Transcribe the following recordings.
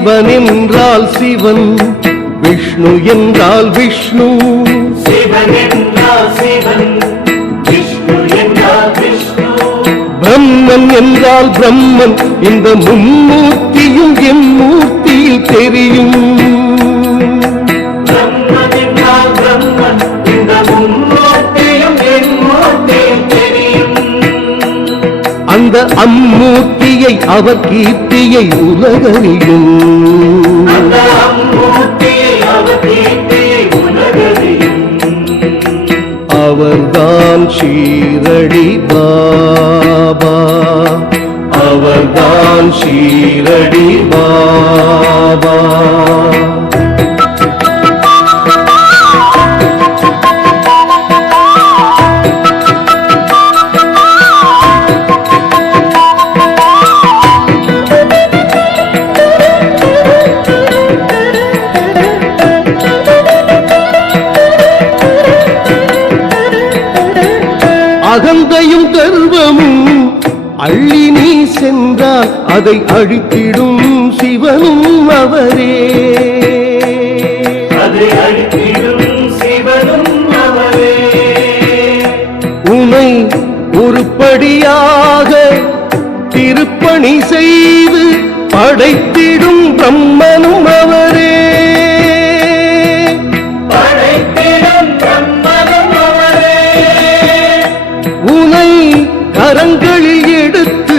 சிவன் என்றால் சிவன், விஷ்ணு என்றால் விஷ்ணு. சிவன் என்றால் சிவன், விஷ்ணு என்றால் விஷ்ணு. பிரம்மன் என்றால் பிரம்மன், இந்த மும்மூர்த்தியும் என் மூர்த்தியில் தெரியும். பிரம்மன் என்றால் பிரம்மன், இந்த மும்மூர்த்தியும் என் மூர்த்தியில் தெரியும். அந்த அம்மூர்த்தியை அவர் கீர்த்தியை உலகறியும். அந்த அம்மூர்த்தியை அவர் கீர்த்தியை உலகறியும். அவர்தான் ஷீரடி பாபா, அவர்தான் ஷீரடி பாபா. அகந்தையும் கர்வமும் அள்ளி நீ சென்றால் அதை அழித்திடும் சிவனும் அவரே. அதை அழித்திடும் சிவனும் அவரே. உனை உருப்படியாக திருப்பணி செய்து படைத்திடும் பிரம்மனும் அவரே. கரங்களில் எடுத்து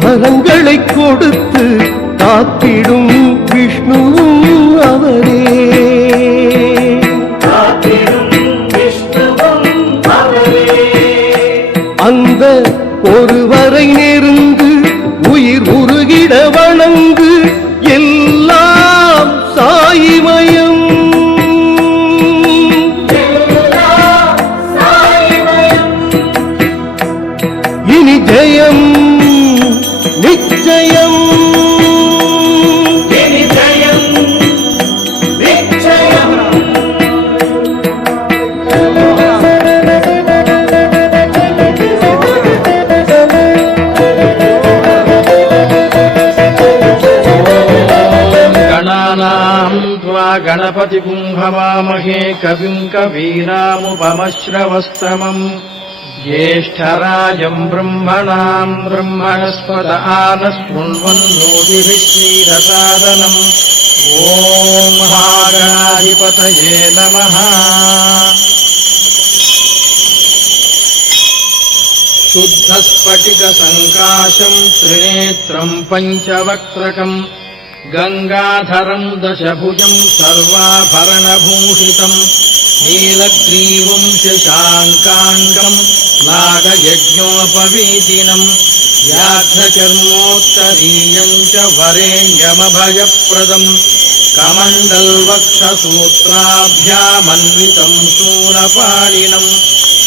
வரங்களை கொடுத்து காத்திடும் விஷ்ணுவும் அவரே. அந்த ஒருவரை நெருங்கு உயிர் உருகிட வணங்கு, எல்லாம் சாயிமயம். இனி ஜெயம் நிச்சயம், இனி ஜெயம் நிச்சயம். गणानां त्वा गणपतिं हवामहे कविं कवीनामुपमश्रवस्तमम् ज्येष्ठराजम् ब्रह्मणाम् ब्रह्मणस्पत आनशृण्वन्नोतिभिः श्रीरसादनम्। ॐ महागणाधिपतये नमः। शुद्धस्फटिकसङ्काशम् त्रिनेत्रम् पञ्चवक्त्रकम् गङ्गाधरम् दशभुजम् सर्वाभरणभूषितम् नीलग्रीवम् शशाङ्काङ्कम् नागयज्ञोपवीतिनम् व्याघ्रचर्मोत्तरीयम् च वरेण्यमभयप्रदम् कमण्डलवक्षसूत्राभ्यामन्वितम् शूलपाणिनम्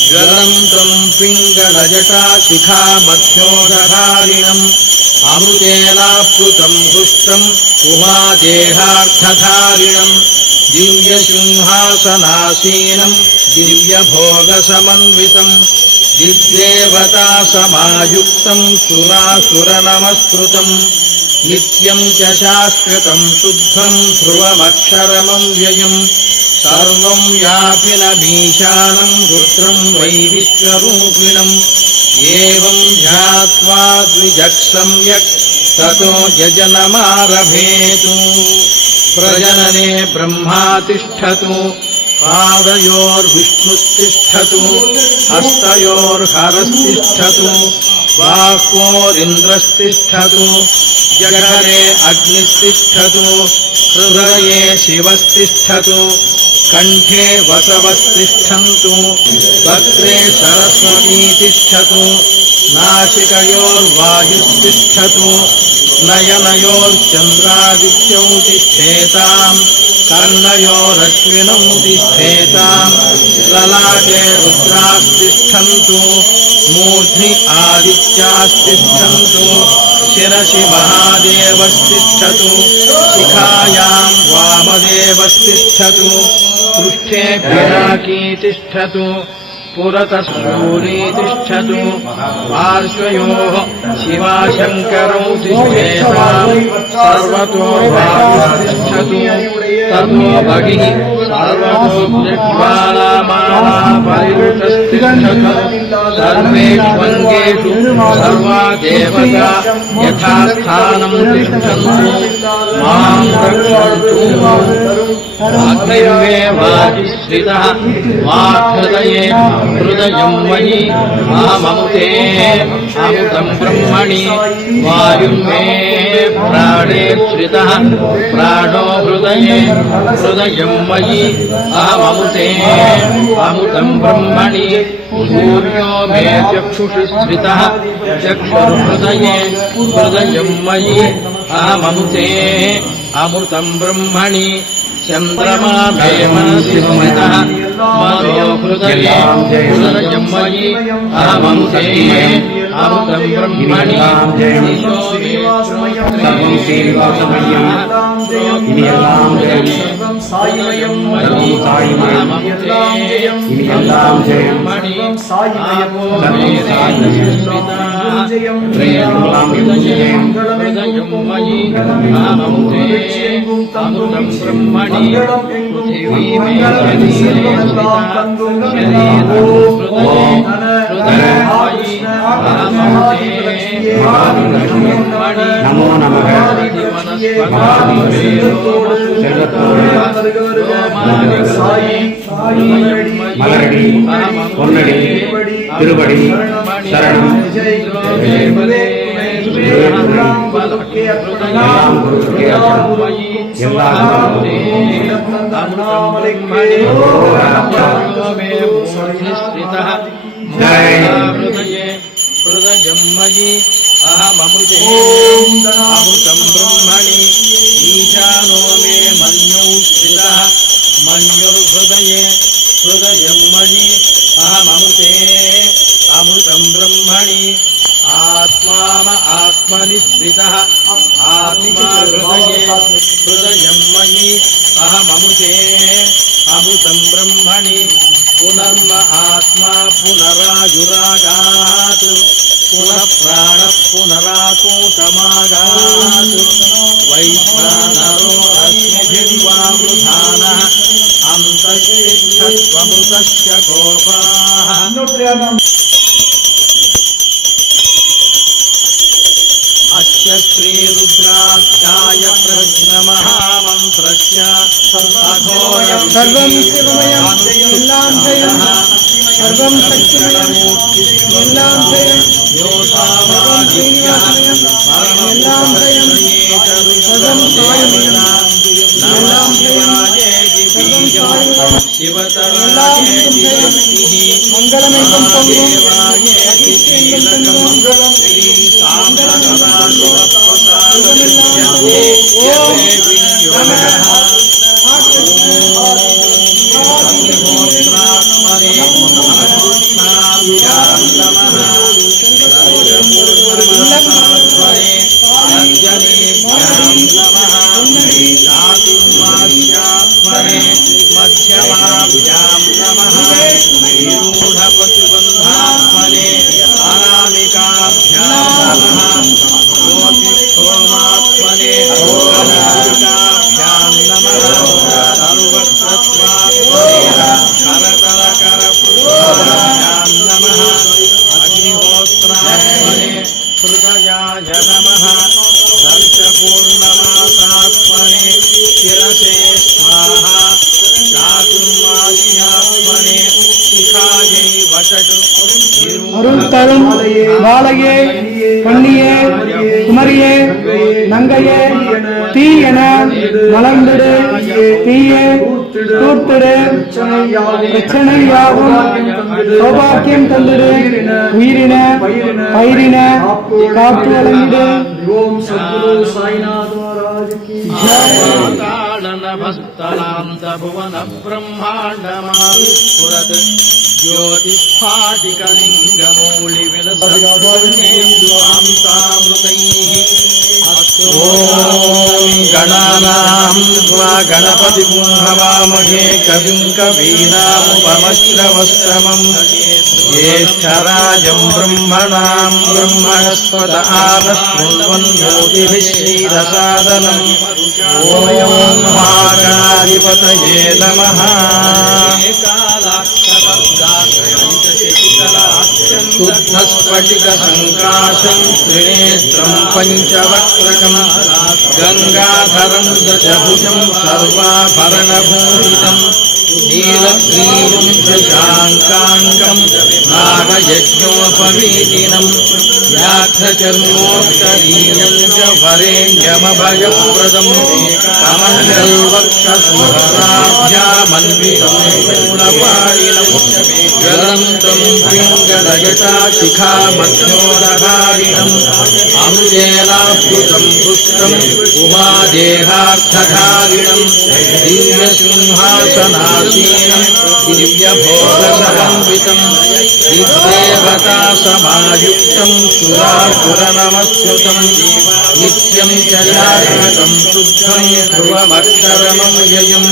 ज्वलन्तम् पिङ्गलजटाशिखामध्योदधारिणम् अमृतेनाप्लुतम् हृष्टम् उमादेहार्थधारिणम् दिव्यसिंहासनासीनम् दिव्यभोगसमन्वितम् दिग्देवतासमायुक्तम् सुरासुरनमस्कृतम् नित्यम् च शाश्वतम् शुद्धम् ध्रुवमक्षरमव्ययम् सर्वम् व्यापिनमीशानम् रुद्रम् वै विश्वरूपिणम्। एवम् ध्यात्वा द्विजः सम्यक् ततो यजनमारभेतु। प्रजनने ब्रह्मा तिष्ठतु, पादयोर्विष्णुस्तिष्ठतु, हस्तयोर्हरस्तिष्ठतु, बाह्वोरिन्द्रस्तिष्ठतु, जठरे अग्निस्तिष्ठतु, हृदये शिवस्तिष्ठतु, कण्ठे वसवस्तिष्ठन्तु, वक्त्रे सरस्वती तिष्ठतु, नासिकयोर्वायुस्तिष्ठतु, नयनयोश्चन्द्रादित्यौ तिष्ठेताम्, कर्णयोरश्विनौ तिष्ठेताम्, ललाटे रुद्रास्तिष्ठन्तु, मूर्ध्नि आदित्यास्तिष्ठन्तु, शिरसि महादेवस्तिष्ठतु, शिखायाम् वामदेवस्तिष्ठतु, पृष्ठे पिनाकी तिष्ठतु, पुरतः तिष्ठतु पार्श्वयोः शिवाशङ्करौ तिष्ठेताम् सर्वतो तिष्ठतु ततो बहिः सर्वतो परिवृतस्तिष्ठतु सर्वेष्वङ्गेषु सर्वा देवता यथास्थानं तिष्ठन्तु मां रक्षन्तु अग्निर्मे वाजिश्रितः मा हृदये हृदयं मयि माममुते अमुतं ब्रह्मणि वायुं मे प्राणे श्रितः प्राणो हृदये हृदयं मयि अहममुते अमुतं ब्रह्मणि सूर्यो मे चक्षुषि स्थितः चक्षुर्हृदये हृदयं मयि अहममुते अमृतं ब्रह्मणि चन्द्रमा मे मनसि स्थितः मनो हृदये हृदयं मयि अहममुते अमृतं ब्रह्मणि दिशो मे सर्वं श्रीनिवासमय्यं इनियल्लाम जयं साईमयं सर्वं साईमयं इनियल्लाम जयं सर्वं साईमयं सर्वं साईमयं जयं श्रीराम जयं हृदयं मयि अहममुते अमृतं ब्रह्मणि पृथिवी मे शरीरे नमो नमः மலரடி பொன்னடி திருவடி சரணம் எல்லாம் குருவுக்கே हृदयं मयि अहममुते अमृतं ब्रह्मणि ईशानो मे मन्यौ स्थितः मन्युर्हृदये हृदयं मयि अहममुते अमृतं ब्रह्मणि आत्मा आत्मनि स्थितः आत्मा हृदये हृदयं मयि अहममुते अमृतं ब्रह्मणि पुनर्म आत्मा पुनरायुरागात् पुनः प्राणः पुनराकूतमागात् वैश्वानरो अस्मिभिर्वावृधानः अन्तस्तिष्ठत्वमृतस्य गोपाः अस्य श्रीरुद्राध्याय प्रश्नमहामन्त्रस्य अघोरं सर्वं शिवमयं एल्लां जयं सर्वं शक्तिमयं एल्लां जयं सर्वं श्रीनिवासमयं एल्लां जयं सर्वं साईमयं एल्लां जयं सर्वं साईमयं एल्लां जयं मङ्गलमेकं पङ्गुं मङ्गलं मध्यमाभ्यां नमः वीरूढपशुबन्धात्मने अनामिकाभ्यां नमः ज्योतिष्ठोमात्मने कनामिकाभ्यां नमः सर्वत्रत्वात्मने करतलकरपृष्ठाभ्यां नमः अग्निहोत्रात्मने हृदयाय नमः दर्शपूर्णमासात्मने शिरसे स्वाहा चातुर्मास्यात्मने शिखायै वटटु அருள் தரும் வாழையே கண்ணியே குமரியே நங்கையே தீயென மலர்ந்திடு தீயே தூர்த்திடு பிரச்சனை யாவும் சௌபாக்கியம் தந்திடு உயிரின பயிரின காத்து வழங்கிடு. ஓம் சத்குரு சாய்நாத் மகாராஜ் கி भुवन ब्रह्माण्डमापुरत् ज्योतिस्फाटिकलिङ्गमूलिविलसन्तामृतैः ॐ गणानां त्वा गणपतिं हवामहे कविं कवीनामुपमश्रवस्तमम् ज्येष्ठराजं ब्रह्मणां ब्रह्मणस्पत आनशृण्वन्नोतिभिः श्रीरसादनम् ॐ महागणाधिपतये नमः। शुद्धस्फटिकसङ्काशं त्रिनेत्रं पञ्चवक्त्रकं गङ्गाधरं दशभुजं सर्वाभरणभूषितं नीलग्रीवं शशाङ्काङ्गं नागयज्ञोपवीतिनं व्याघ्रचर्मोत्तरीयं च वरेण्यमभयप्रदं कमण्डलवक्षस्मराभ्यामन्वितं पूर्णपाणिनं ज्वलन्तं पिङ्गलजटाशिखामध्योदधारिणम् अमृतेनावृतं पुष्टम् उमादेहार्थधारिणम् दिव्यसिंहासनासीनं दिव्यभोगसमन्वितं दिग्देवतासमायुक्तं सुरासुरनमस्कृतं नित्यं च शाश्वतं शुद्धं ध्रुवमक्षरमव्ययम्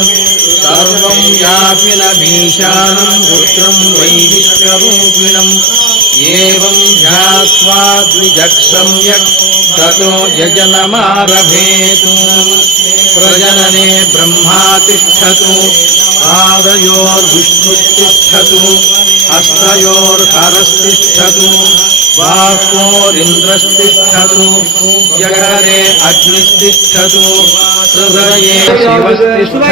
सर्वं व्यापिनमीशानं रुद्रं वैविश्वरूपिणम् एवं ध्यात्वा द्विजः सम्यक् ततो यजनमारभेतु प्रजनने ब्रह्मा तिष्ठतु पादयोर्विष्णुस्तिष्ठतु हस्तयोर्हरस्तिष्ठतु बाह्वोरिन्द्रस्तिष्ठतु जठरे अग्निस्तिष्ठतु हृदये शिवस्तिष्ठतु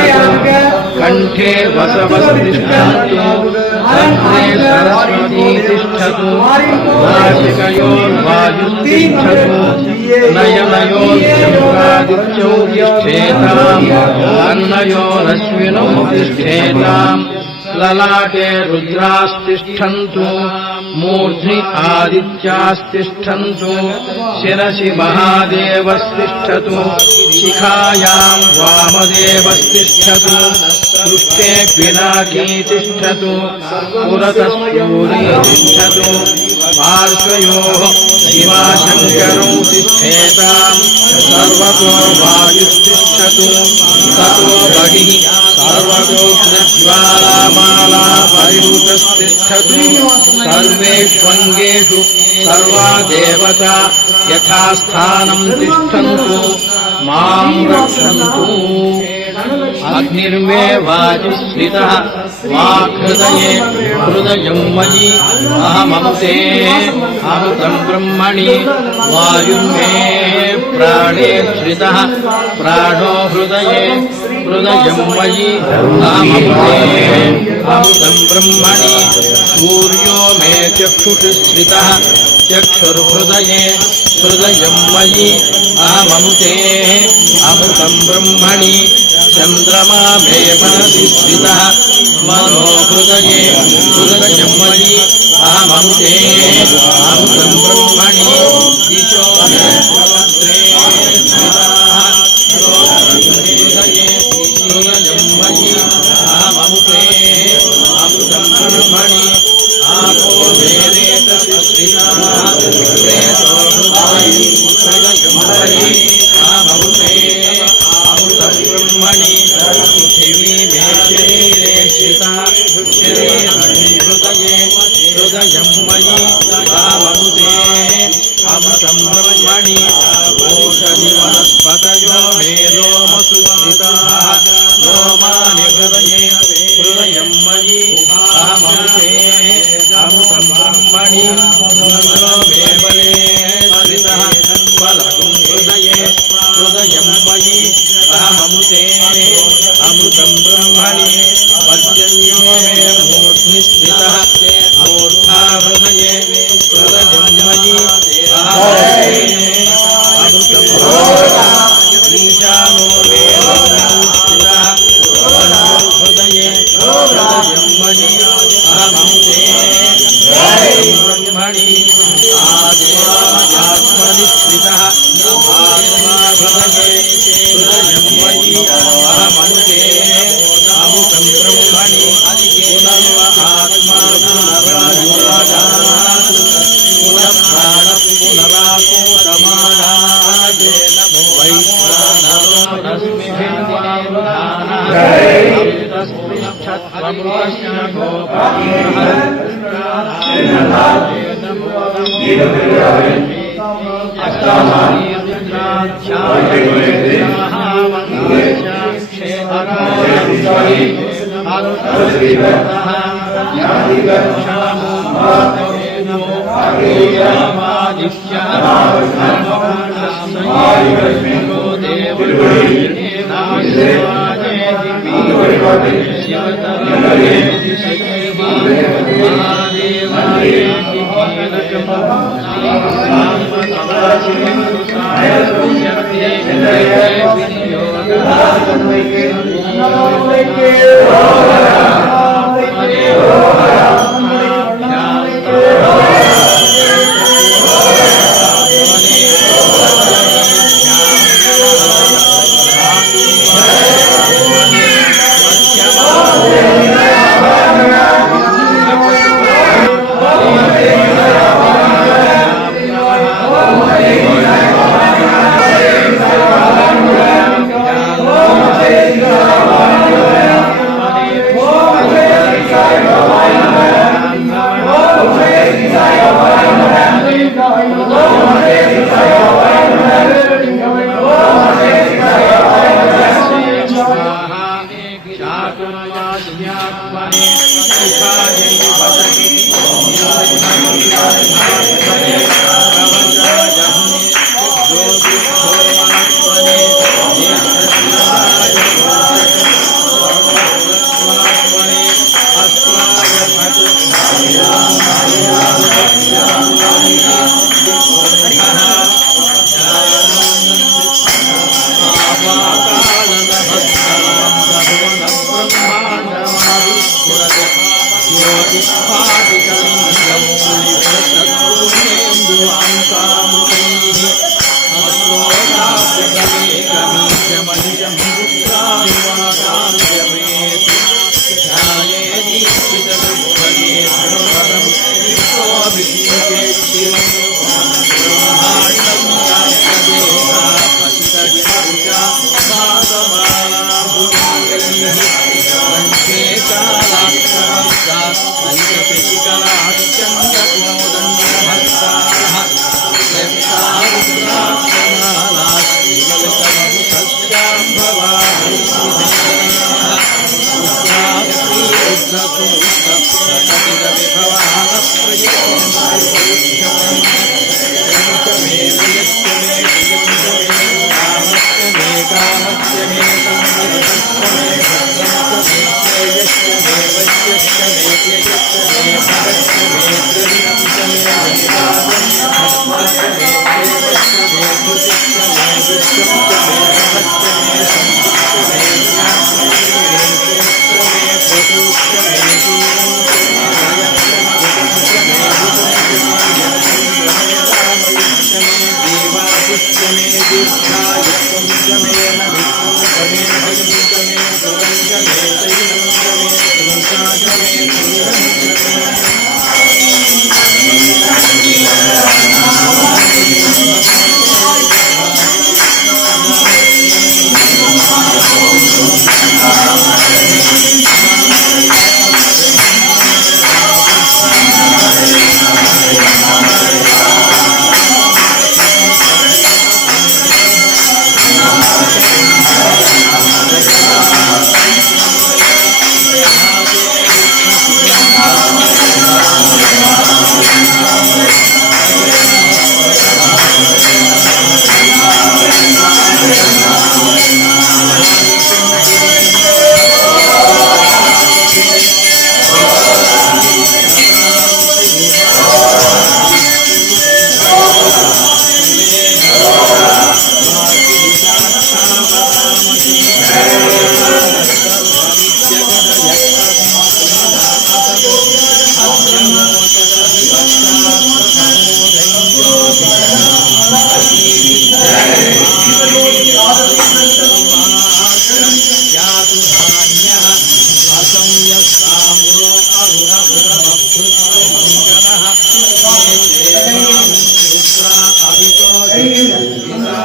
कण्ठे वसवस्तिष्ठतु कंठे सरस्वती तिष्ठतु नासिकयोर्वायुस्तिष्ठतु नयनयोर्चन्द्रादित्यौ तिष्ठेताम् अन्नयोरश्विनौ तिष्ठेताम् ललाटे रुद्रास्तिष्ठन्तु मूर्ध्नि आदित्यास्तिष्ठन्तु शिरसि महादेवस्तिष्ठतु शिखायां वामदेवस्तिष्ठतु पृष्ठे पिनाकी तिष्ठतु पुरतः सूर्ये तिष्ठतु पार्श्वयोः शिवाशङ्करौ तिष्ठेताम् सर्वतो वायुस्तिष्ठतु ततो बहिः सर्वतो ज्वालामाला परिवृतस्तिष्ठतु सर्वेष्वङ्गेषु सर्वा देवता यथास्थानं तिष्ठन्तु मां रक्षन्तु अग्निर्मे वाजिश्रितः वाक्हृदये हृदयं मयि अहममुते अमृतं ब्रह्मणि वायुर्मे प्राणे श्रितः प्राणो हृदये हृदयं मयि अहममुते अमृतं ब्रह्मणि सूर्यो मे चक्षुषुश्रितः चक्षुर्हृदये हृदयं मयि अहममुते अमृतं ब्रह्मणि चन्द्रमा मे मनसि स्थितः मनो हृदये हृदयं मयि अहममुते अमृतं ब्रह्मणि दिशो मे सर्वत्रे स्थिताः हृदये हृदयं मयि अहममुते अमृतं ब्रह्मणि आपो मे रेतसि स्थिताः रेतो हृदये हृदयं मयि अहममुते अमृतं ब्रह्मणि पृथिवी मे शरीरे स्थिता हृदये हृदयं मयि अहममुते अमृतं ब्रह्मणि ओषधि वनस्पतयो मे रोमसु स्थिताः रोमानि हृदये हृदयं मयि अहममुते अमृतं ब्रह्मणि इन्द्रो मे बले स्थितः बलगुं हृदये हृदयं मयि अहममुते अमृतं ब्रह्मणि पर्जन्यो मे मूर्ध्नि स्थितः मूर्धा हृदये हृदयं मयि अहममुते अमृतं ब्रह्मणि ईशानो मे स्थितः हृदये हृदयं मयि अहममुते ब्रह्मणि आदेवात्मनि स्थितः आत्मा हृदये हृदयं मयि अहममुते अमृतं ब्रह्मणि पुनर्व आत्मा पुनरायुरागात् पुनः प्राणः पुनराकूटमानाय नमो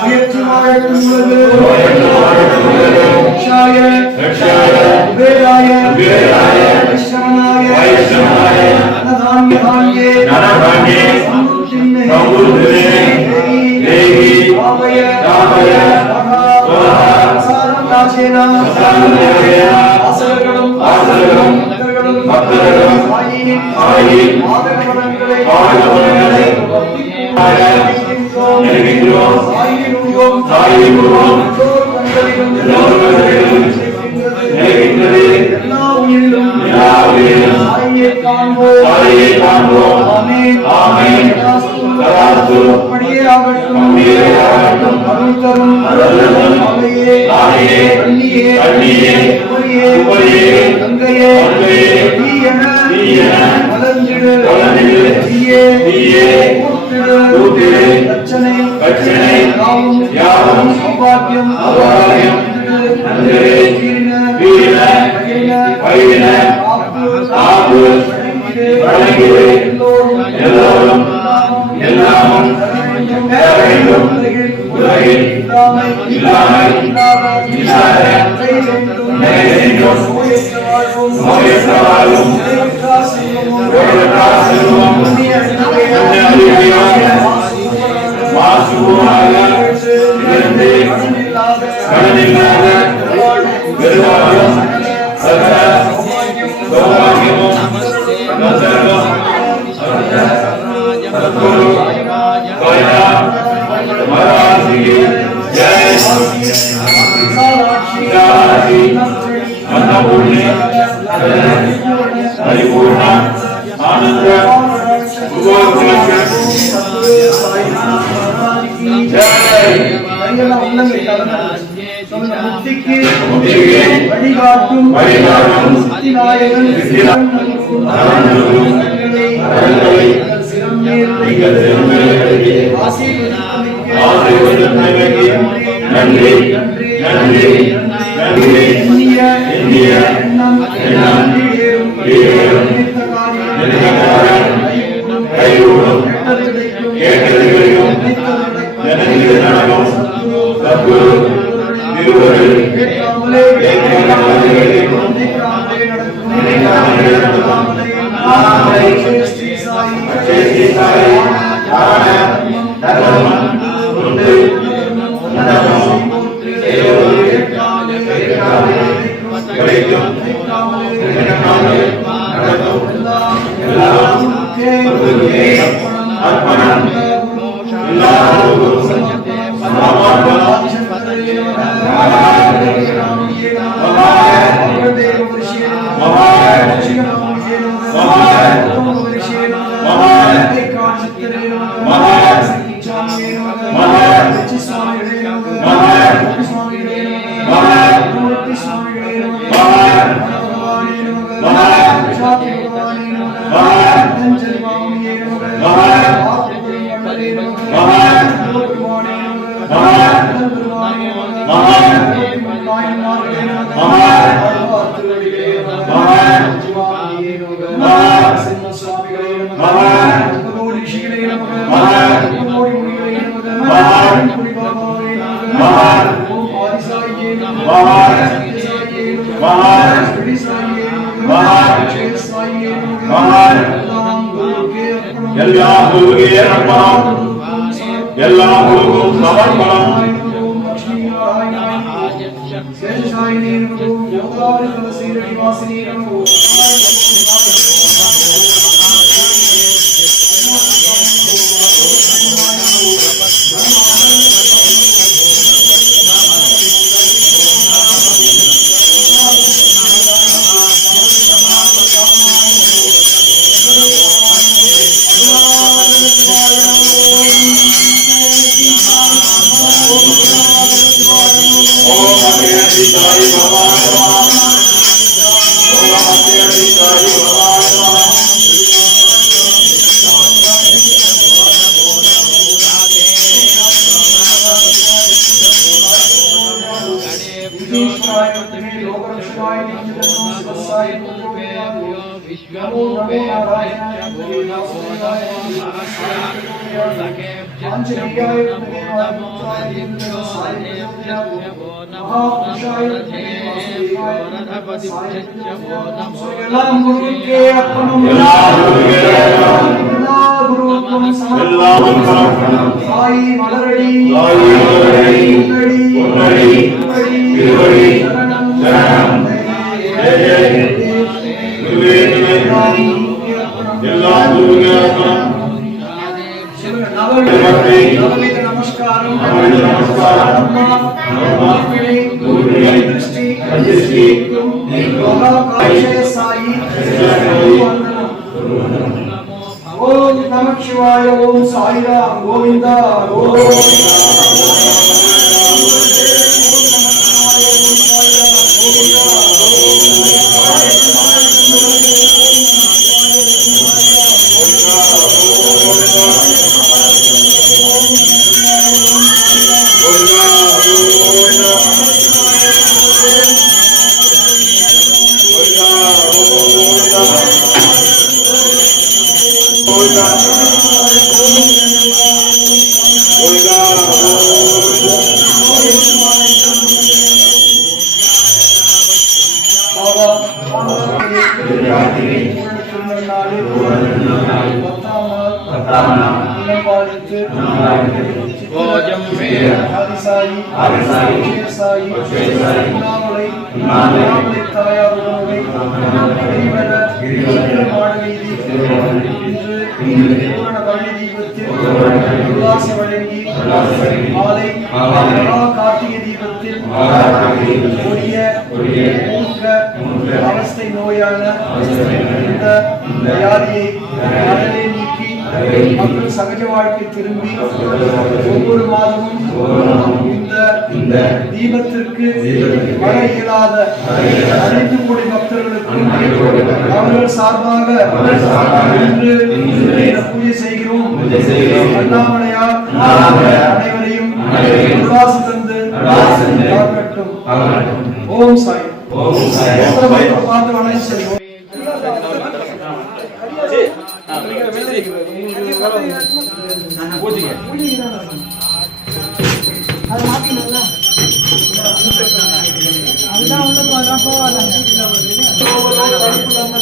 முயற்சி வாழ ரட்சாய குபேராய வைஷ்ணவாய நதான்யே சமுத்தின்னே தேகி ஆபய ராஜேனா ஆசர்களும் பக்தர்களும் சாயி ஆதரவங்களை எல்லா உயிரிலும் சாயை காண்போம் ஆமென் அப்படியே ஆகட்டும் அருள் தரும் ஆலையே கண்ணியே குமரியே கங்கையே தீயன வளர்ந்திடு தீயே ஊற்றிடு கச்சனை யாவும் சௌபாக்கியம் வீரின பயிரின ஆப்பு வழங்கிடு எல்லோரும் எல்லாமும் உலகில் இல்லாமை நோயற்ற வாழ்வும் மாசுபோனாக கடனில்லாத பெருவாழ்வும் சகல சௌபாகியமும் சத்குரு மகாராஜி ஜெய் अन्नपूर्णे परिपूर्ण आनंद வழிகாட்டும் நன்றி நன்றி நன்றி இந்திய எண்ணம் கைகூடும் கேட்டதையும் நடக்கும் சத்குரு திருவருள் विघ्नेश्वराय विद्महे लोकरक्षकाय धीमहि तन्नो शिवस्साय प्रचोदयात्। नमो नारायणाय वासुदेवाय आंजनेयाय विद्महे वायुपुत्राय धीमहि तन्नो प्रचोदयात्। महापुरुषाय विद्महे वासुदेवाय எல்லாம் குருவுக்கே அர்ப்பணம். எல்லா குருவுக்கும் சமர்ப்பணம். சாயி மலரடி பொன்னடி திருவடி சரணம் எல்லாம் குருவுக்கே அர்ப்பணம். நவநீத நமஸ்காரம். दृष्टि साई ओम नमः शिवाय ओम साई राम गोविंदा அவஸ்தை நோயான இந்த வியாதியை அறவே நீக்கி மக்கள் சகஜ வாழ்க்கை திரும்பி ஒவ்வொரு மாதமும் இந்த தீபத்திற்கு வர இயலாத அனைத்து கோடி பக்தர்களுக்கும் அவர்கள் சார்பாக இன்று பூஜை செய்கிறோம். அண்ணாமலையார் அனைவரையும் உல்லாசி தந்து காக்கட்டும். ஓம் சாய். பார்த்து வணங்கி செல்வோம்.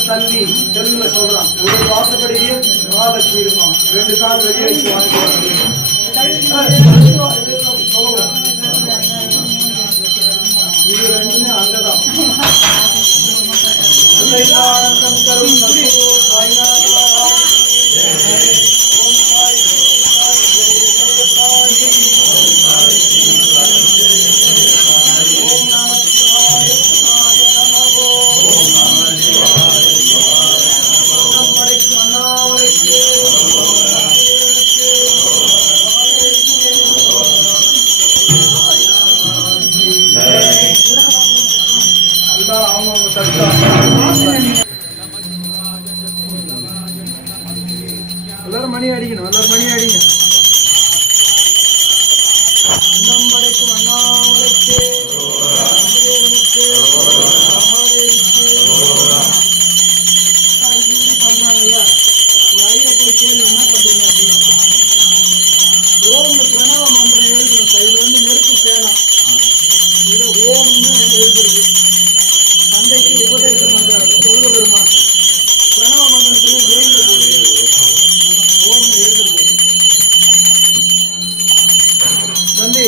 தள்ளி தெலுங்குல சொல்றான். ஒரு வாசப்படியே மகாலட்சுமி இருப்பான். 2 கால் வெளியே வச்சு வாங்கிக்குவாங்க. இது ரெண்டுமே அங்கதான். ஆனந்தம் தரும் எல்லாரும் மணி அடிக்கணும். எல்லாரும் மணி அடிங்க. அன்னம் படைக்கும் அண்ணாமலைக்கு பண்றாங்கல்ல. ஒரு ஐயப்படி கேள்வி என்ன பண்றீங்க அப்படின்னு ஓம் பிரணவ மந்திரம் எழுதணும். கையில் வந்து நெருப்பு சேலம் இது ஓம்னு எழுதுறது. தந்தைக்கு உபதேசம் பண்றாரு முருகபெருமான். பிரணவ மந்திரத்துல ஜெயில போடுது. ஓம் எழுதுறது. தந்தை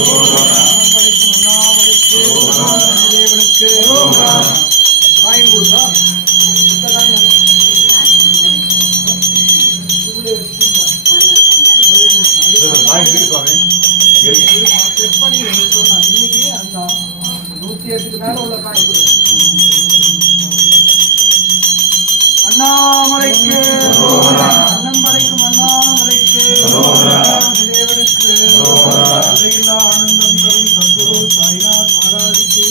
அண்ணாமலைக்கு அண்ணாமலைக்கு தேவனுக்கு காயின் கொடுத்தா இந்த காயின் செக் பண்ணி சொன்னா இன்னைக்கு அந்த 108க்கு மேல உள்ள காயின் அண்ணாமலைக்கு அன்னம் படைக்கும் அண்ணாமலைக்கு தேவனுக்கு ஆனந்தம் தரும் சத்குரு சாய்நாத் மகாராஜுக்கு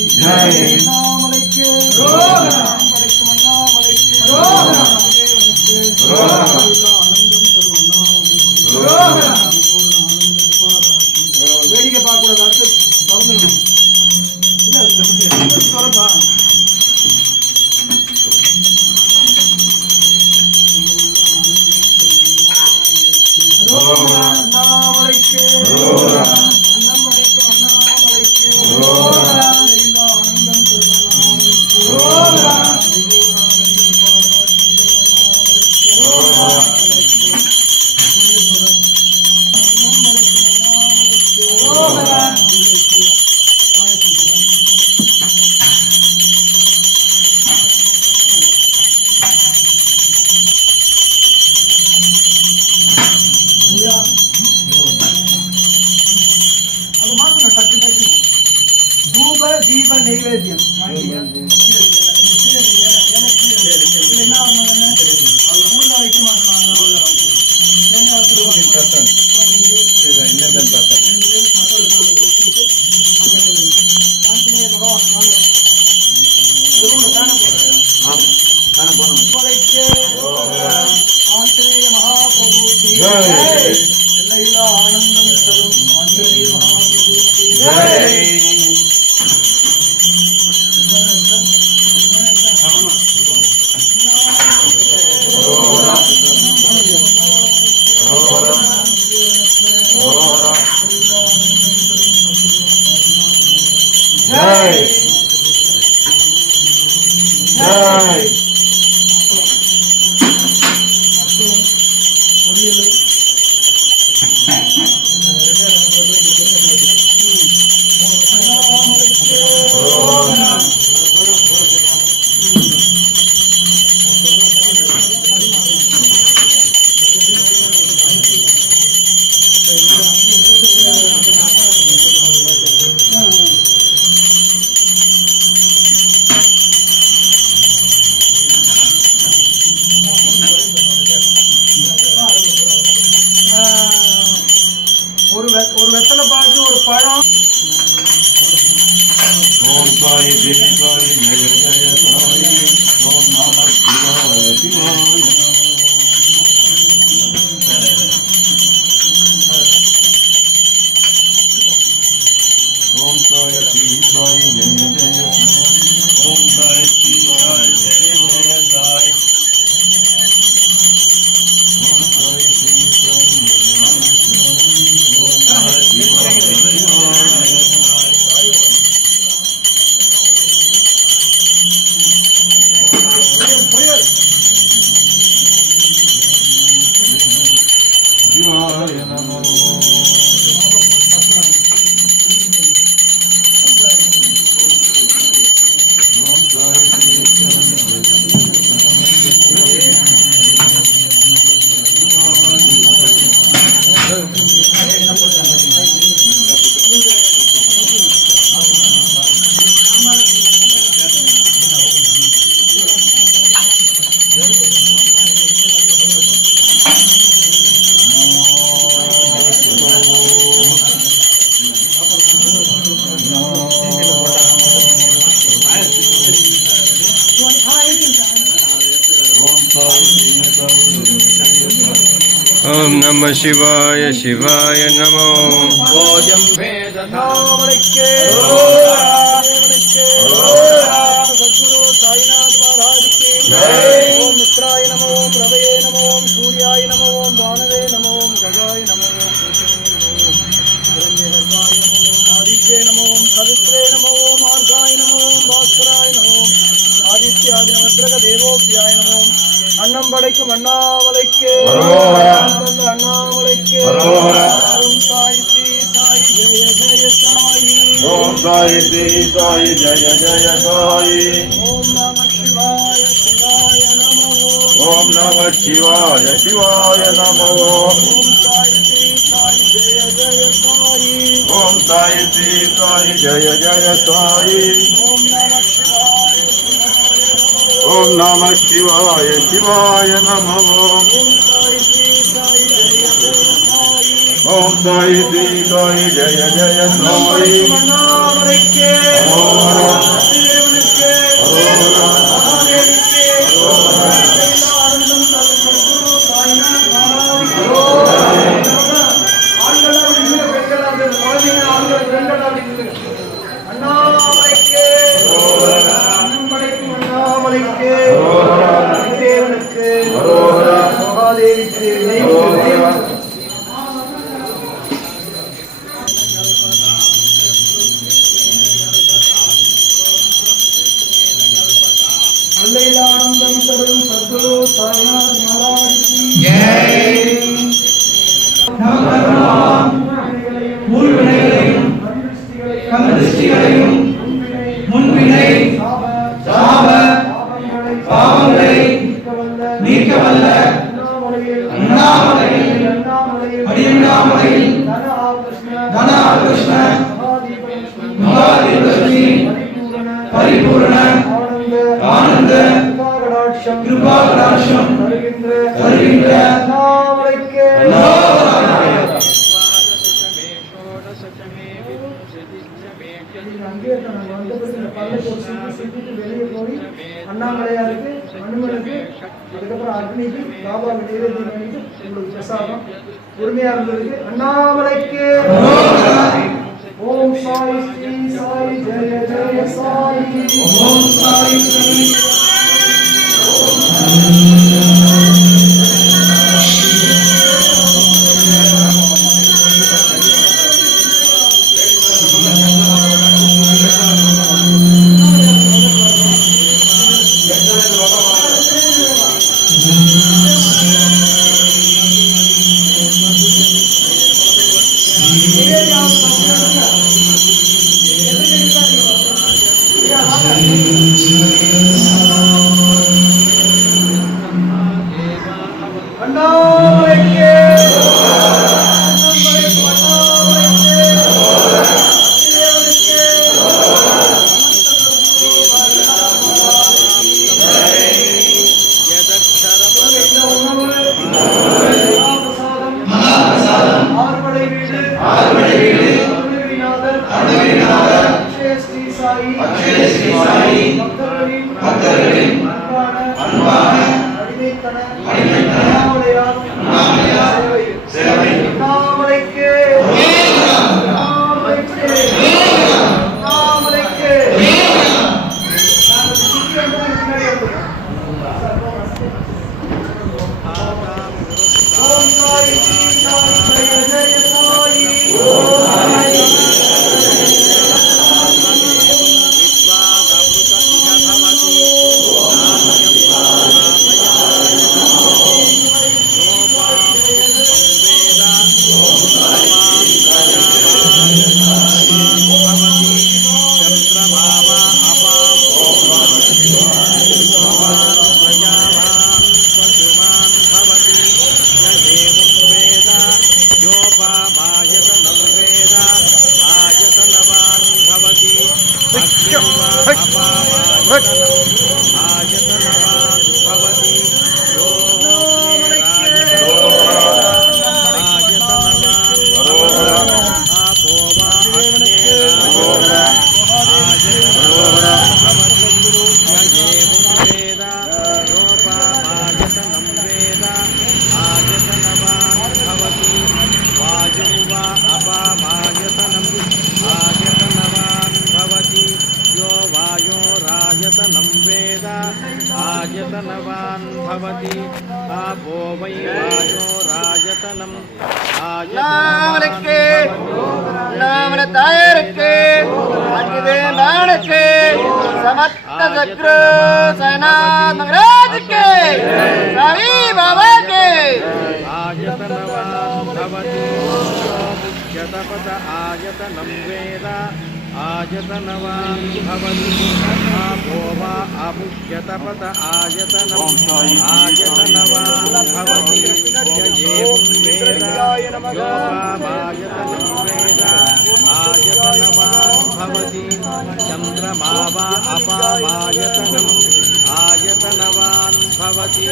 வேடிக்கை பார்க்க கூடாது. அடுத்து திறந்துடணும். இல்ல திறப்பா. அண்ணாமலைக்கு அண்ணாமலைக்கு அண்ணாமலைக்கு ஆனந்தம் அது மாத்திரம் டக்கு டக்கு தூப தீப நைவேத்தியம் என்ன ஊர்ல வைக்க மாட்டாங்க. ஆஞ்சநேய மகாபிரபு எல்லையில்லா ஆனந்தம் தரும் ஆஞ்சநேய மகாபிரபு ஜெய் ஜெய் ஒரு வெத்தலை பாக்கு ஒரு பழம். ஓம் சாய் தேவி சாய் ஜெய ஜெய சாய் ஓம் நம சிவாய சிவாய ஓம் சாய் தேவி சாய் ஜெய ஜெய சாய் ஓம் சாய் தேவி சாய் ஜெய ஜெய சாய் ஓம் சாய் தேவி சாய் ஜெய ஜெய சாய் ஓம் நம சிவாய சிவாய சிவாய நமோ ஓம் சாய் தேவி ஓம் நம சிவாய சிவாய நமோ. அண்ணாமலைக்கு சத்குரு சாய்நாத் மகாராஜ்க்கு ஓம் மித்ராய நமோ ஓம் ரவயே நமோ ஓம் சூர்யாய நமோ ஓம் பானவே நமோ ஓம் கஜாய நமோ ஓம் ஹிரண்யகர்பாய நமோ ஓம் ஆதித்யே நமோ ஓம் சவித்ரே நமோ ஓம் ஆர்காய நமோ ஓம் பாஸ்கராய நமோ ஓம் ஆதித்யாதி நமஸ்கிரக தேவோபியாய நமோ ஓம். அன்னம் படைக்கும் அண்ணாமலைக்கு அண்ணாமலைக்கு ஓம் சாய் ஸ்ரீ சாய் ஜெய ஜெய சாயி ஓம் சாய் தேவி சாய் ஜெய ஜெய சாயி ஓம் நம சிவாய சிவாய நமோ ஓம் நம சிவாய சிவாய நமோ ஓம் சாய் ஸ்ரீ சாய் ஜெய ஜெய சாயி ஓம் சாய் தேவி சாய் ஜெய ஜெய சாயி ஓம் நம சிவாய சிவாய நமோ ஓம் நம சிவாய சிவாய நமோ ஓம் சாய் ஸ்ரீ சாய் ஜெய ஜெய ஓம் சாய் தேவி சாய் ஜெய ஜெய சாயி அண்ணாமலைக்கு தேவனுக்கு மகாதேவிக்கு ஆனந்தம் தரும் साईनाथ महाराज की जय। नवकर्माम मूलविனைகளையும் கந்திஷ்டிகளையும் முன்வினை சாப பாவங்களை நீக்கவல்ல அண்ணாமலையில் அடியண்ணாமலையில் தன கிருஷ்ண மகாதீபஸ்ரீ பரிபூரண ஆனந்த கிருபா கடாட்சம் தருகின்ற அண்ணாமலைக்கு வெளியே போய் அண்ணாமலையாருக்கு அனுமனுக்கு அதுக்கப்புறம் அக்னிக்கு பாபா நைவேத்தியம் பண்ணிட்டு உங்களுக்கு பிரசாதம் உரிமையா இருந்ததுக்கு அண்ணாமலைக்கு ஓம் சாய் ஸ்ரீ சாய் ஜெய ஜெய சாய் ஓம் சாய் ஸ்ரீ आयतनवान् भवति आपो वै वायो राजतनम् नामलके नामनतायरके अग्निदे बाणके समस्त चक्र सेनाथ महाराज के साई बाबा के आयतनवान् भवति मुख्यतपद आयतनं वेद आयतनवान् भवति आपो वा अमुख्यतपद आयतनम् आयतनवान् भवति यजेवं वेद यो वामायतनं वेद आयतनवान् भवति चन्द्रमा वा अपामायतनम् आयतनवान् भवति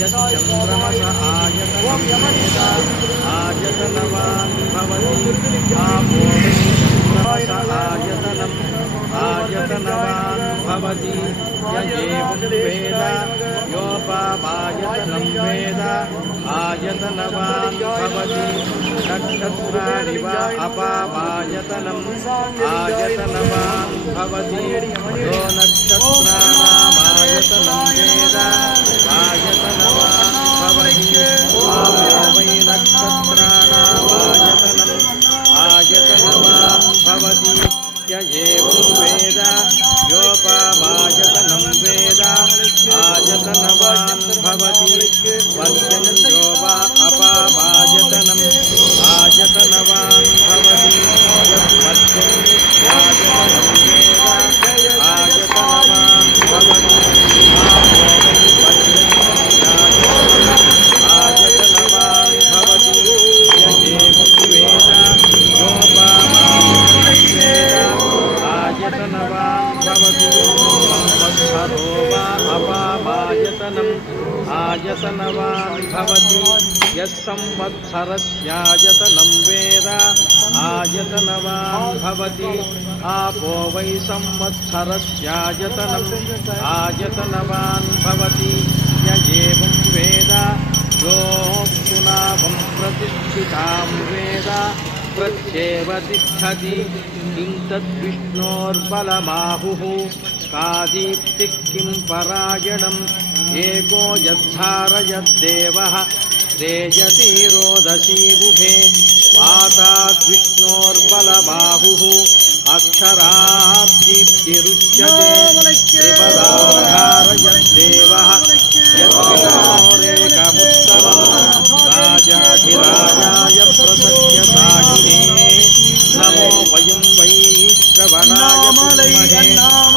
यच्चन्द्रमस आयतनं वेद आयतनवान् भवति आपो आयतनम् आयतनवान् भवति यजेवं वेद योपामायतनं वेद आयतनवान् भवति नक्षत्राणि वा अपामायतनम् आयतनवान् भवति यो नक्षत्राणामायतनं वेद आयतनवान् भवति वै नक्षत्राणामायतनम् आयतनवान् भवति एवं वेद योपामायतनं वेद आयतनवान् भवति आयतनवान् भवति यः संवत्सरस्यायतनं वेद आयतनवान् भवति आपो वै संवत्सरस्यायतनम् आयतनवान् भवति य एवं वेद योऽप्सुनावं प्रतिष्ठितां वेद प्रत्येव तिष्ठति किं तद्विष्णोर्बलमाहुः का दीप्तिः किं परायणम् एको यद्धारयद्देवः तेजति रोदसीबुभे वाताद्विष्णोर्बलबाहुः अक्षराब्दीप्तिरुच्यते त्रिपदाधारयद्देवः यद्विष्णोरेकमुत्तमम् राजाधिराजाय प्रसज्यसाहिने नमो वयं वै श्रवणाय कुर्महे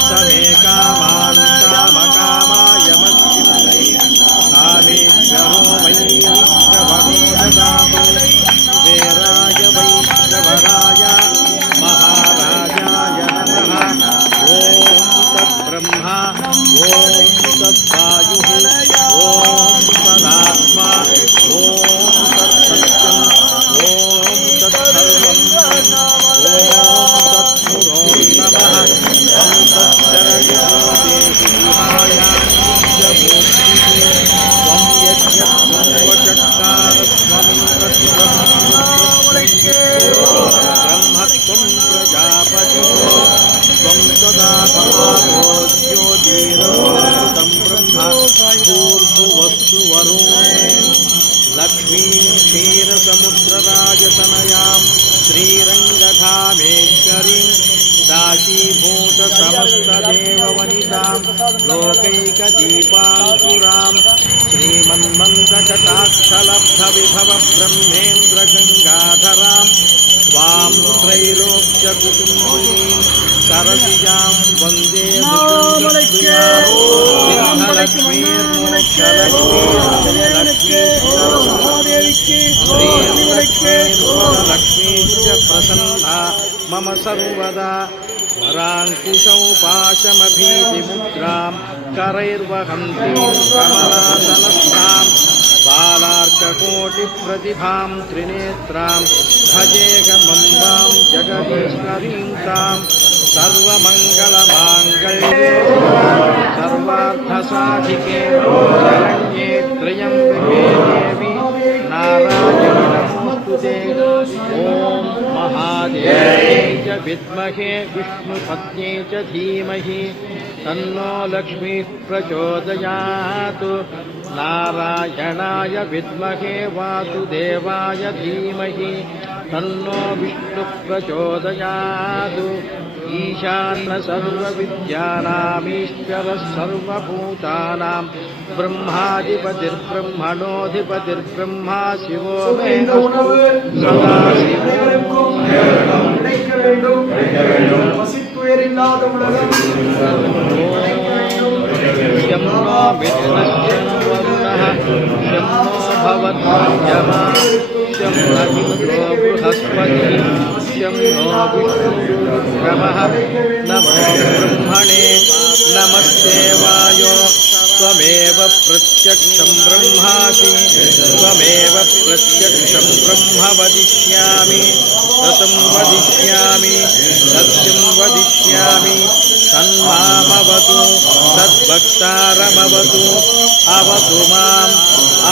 स मे कामान् कामकामाय मच्चिन्ते कामेश्वरो वै श्रवणो ददातु कुबेराय वै श्रवणाय महाराजाय नमः ॐ तद्ब्रह्मा ॐ तद्वायुः ॐ तदात्मा ॐ तत्सत्यम् ॐ तत्सर्वम् ॐ तत्पुरो नमः ॐ तच्चरणितो देहि गुहायान्नित्यमूर्तिः त्वं ब्रह्मत्वं प्रजापतिः त्वं सदा तमातो ज्योतिरमृतं ब्रह्म भूर्भुवस्सु वरुणः लक्ष्मीं क्षीरसमुद्रराजतनयां श्रीरङ्गधामेश्वरीं दाशीभूतसमस्तदेववनितां लोकैकदीपाङ्कुरां श्रीमन्मन्दकटाक्षलब्धविभवब्रह्मेन्द्रगङ्गाधरां स्वां त्रैलोक्यकुटुम्बिनीं सरसिजां वन्दे लक्ष्मीश्च प्रसन्ना मम सर्वदा वराङ्कुशौ पाशमभीतिमुद्रां करैर्वहन्तीं कमलासनस्थां बालार्ककोटिप्रतिभां त्रिनेत्रां भजेऽहमम्बां जगदीश्वरीं तां सर्वमङ्गलमाङ्गल्ये सर्वार्थसाधिके शरण्ये त्र्यम्बके देवी नारायणि नमोस्तुते ॐ महादेव्यै च विद्महे विष्णुपत्न्यै च धीमहि तन्नो लक्ष्मीः प्रचोदयात् नारायणाय विद्महे वासुदेवाय धीमहि तन्नो विष्णुः प्रचोदयात् ईशान सर्वविद्यानामीश्वरः सर्वभूतानां ब्रह्माधिपतिर्ब्रह्मणोऽधिपतिर्ब्रह्मा शिवो मे सदा शिवो கிடைக்க வேண்டும் வசித்துயரில்லாத உலகம் शं नो विद्मश्यं वरुणः शं नो भवद्यमा शं नमिन्द्रो बृहस्पतिः शं नो विष्णुरुक्रमः नमो ब्रह्मणे नमस्ते वायो त्वमेव प्रत्यक्षं ब्रह्मासि त्वमेव प्रत्यक्षं ब्रह्म वदिष्यामि ततं वदिष्यामि सत्यं वदिष्यामि तन्मामवतु तद्वक्तारमवतु अवतु माम्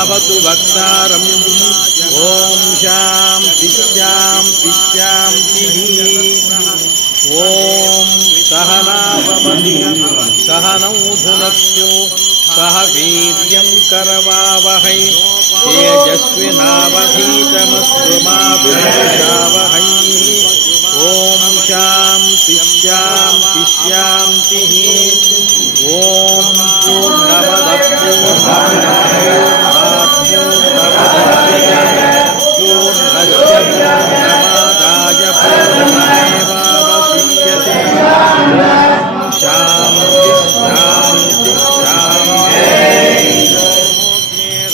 अवतु वक्तारम् ॐ शान्तिः शान्तिः शान्तिः ॐ सहनाववतु सहनौ भुनक्तु सह वीर्यं करवावहै तेजस्विनावधीतमस्तु मा विद्विषावहै ॐ शान्तिः शान्तिः शान्तिः ॐ पूर्णमदः पूर्णस्य पूर्णमादाय पूर्णमेवावशिष्यते शान्तिः शान्तिः शान्तिः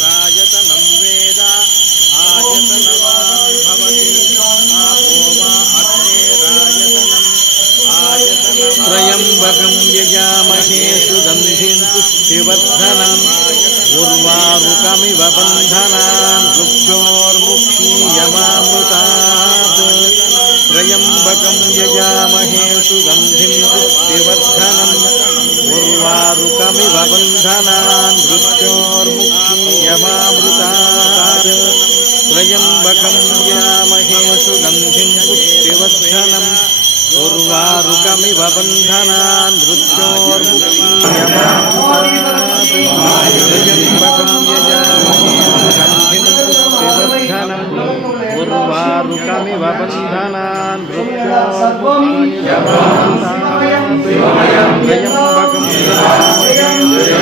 राजतनं वेद आयतनवान् भवति आपो वा अग्ने राजतनम् आयतन त्र्यम्बकं यजामहे सुगन्धिं पुष्टिवर्धनम् उर्वारुकमिव बन्धनान् मृत्योर्मुक्षीयमामृतात् त्र्यम्बकं यजामहे सुगन्धिं पुष्टिवर्धनम् उर्वारुकमिव बन्धनान् मृत्योर्मुक्षीयमामृतात् त्र्यम्बकं यजामहे सुगन्धिं पुष्टिवर्धनम् उर्वारुकमिव बन्धनान् मृत्योर्मुक्षीयमामृतात् त्र्यम्बकं यजामहे सुगन्धिं पुष्टिवर्धनम् उर्वारुकमिव बन्धनान् मृत्योर्मुक्षीयमामृतात् त्र्यम्बकं यजामहे पुष्टिवर्धनम्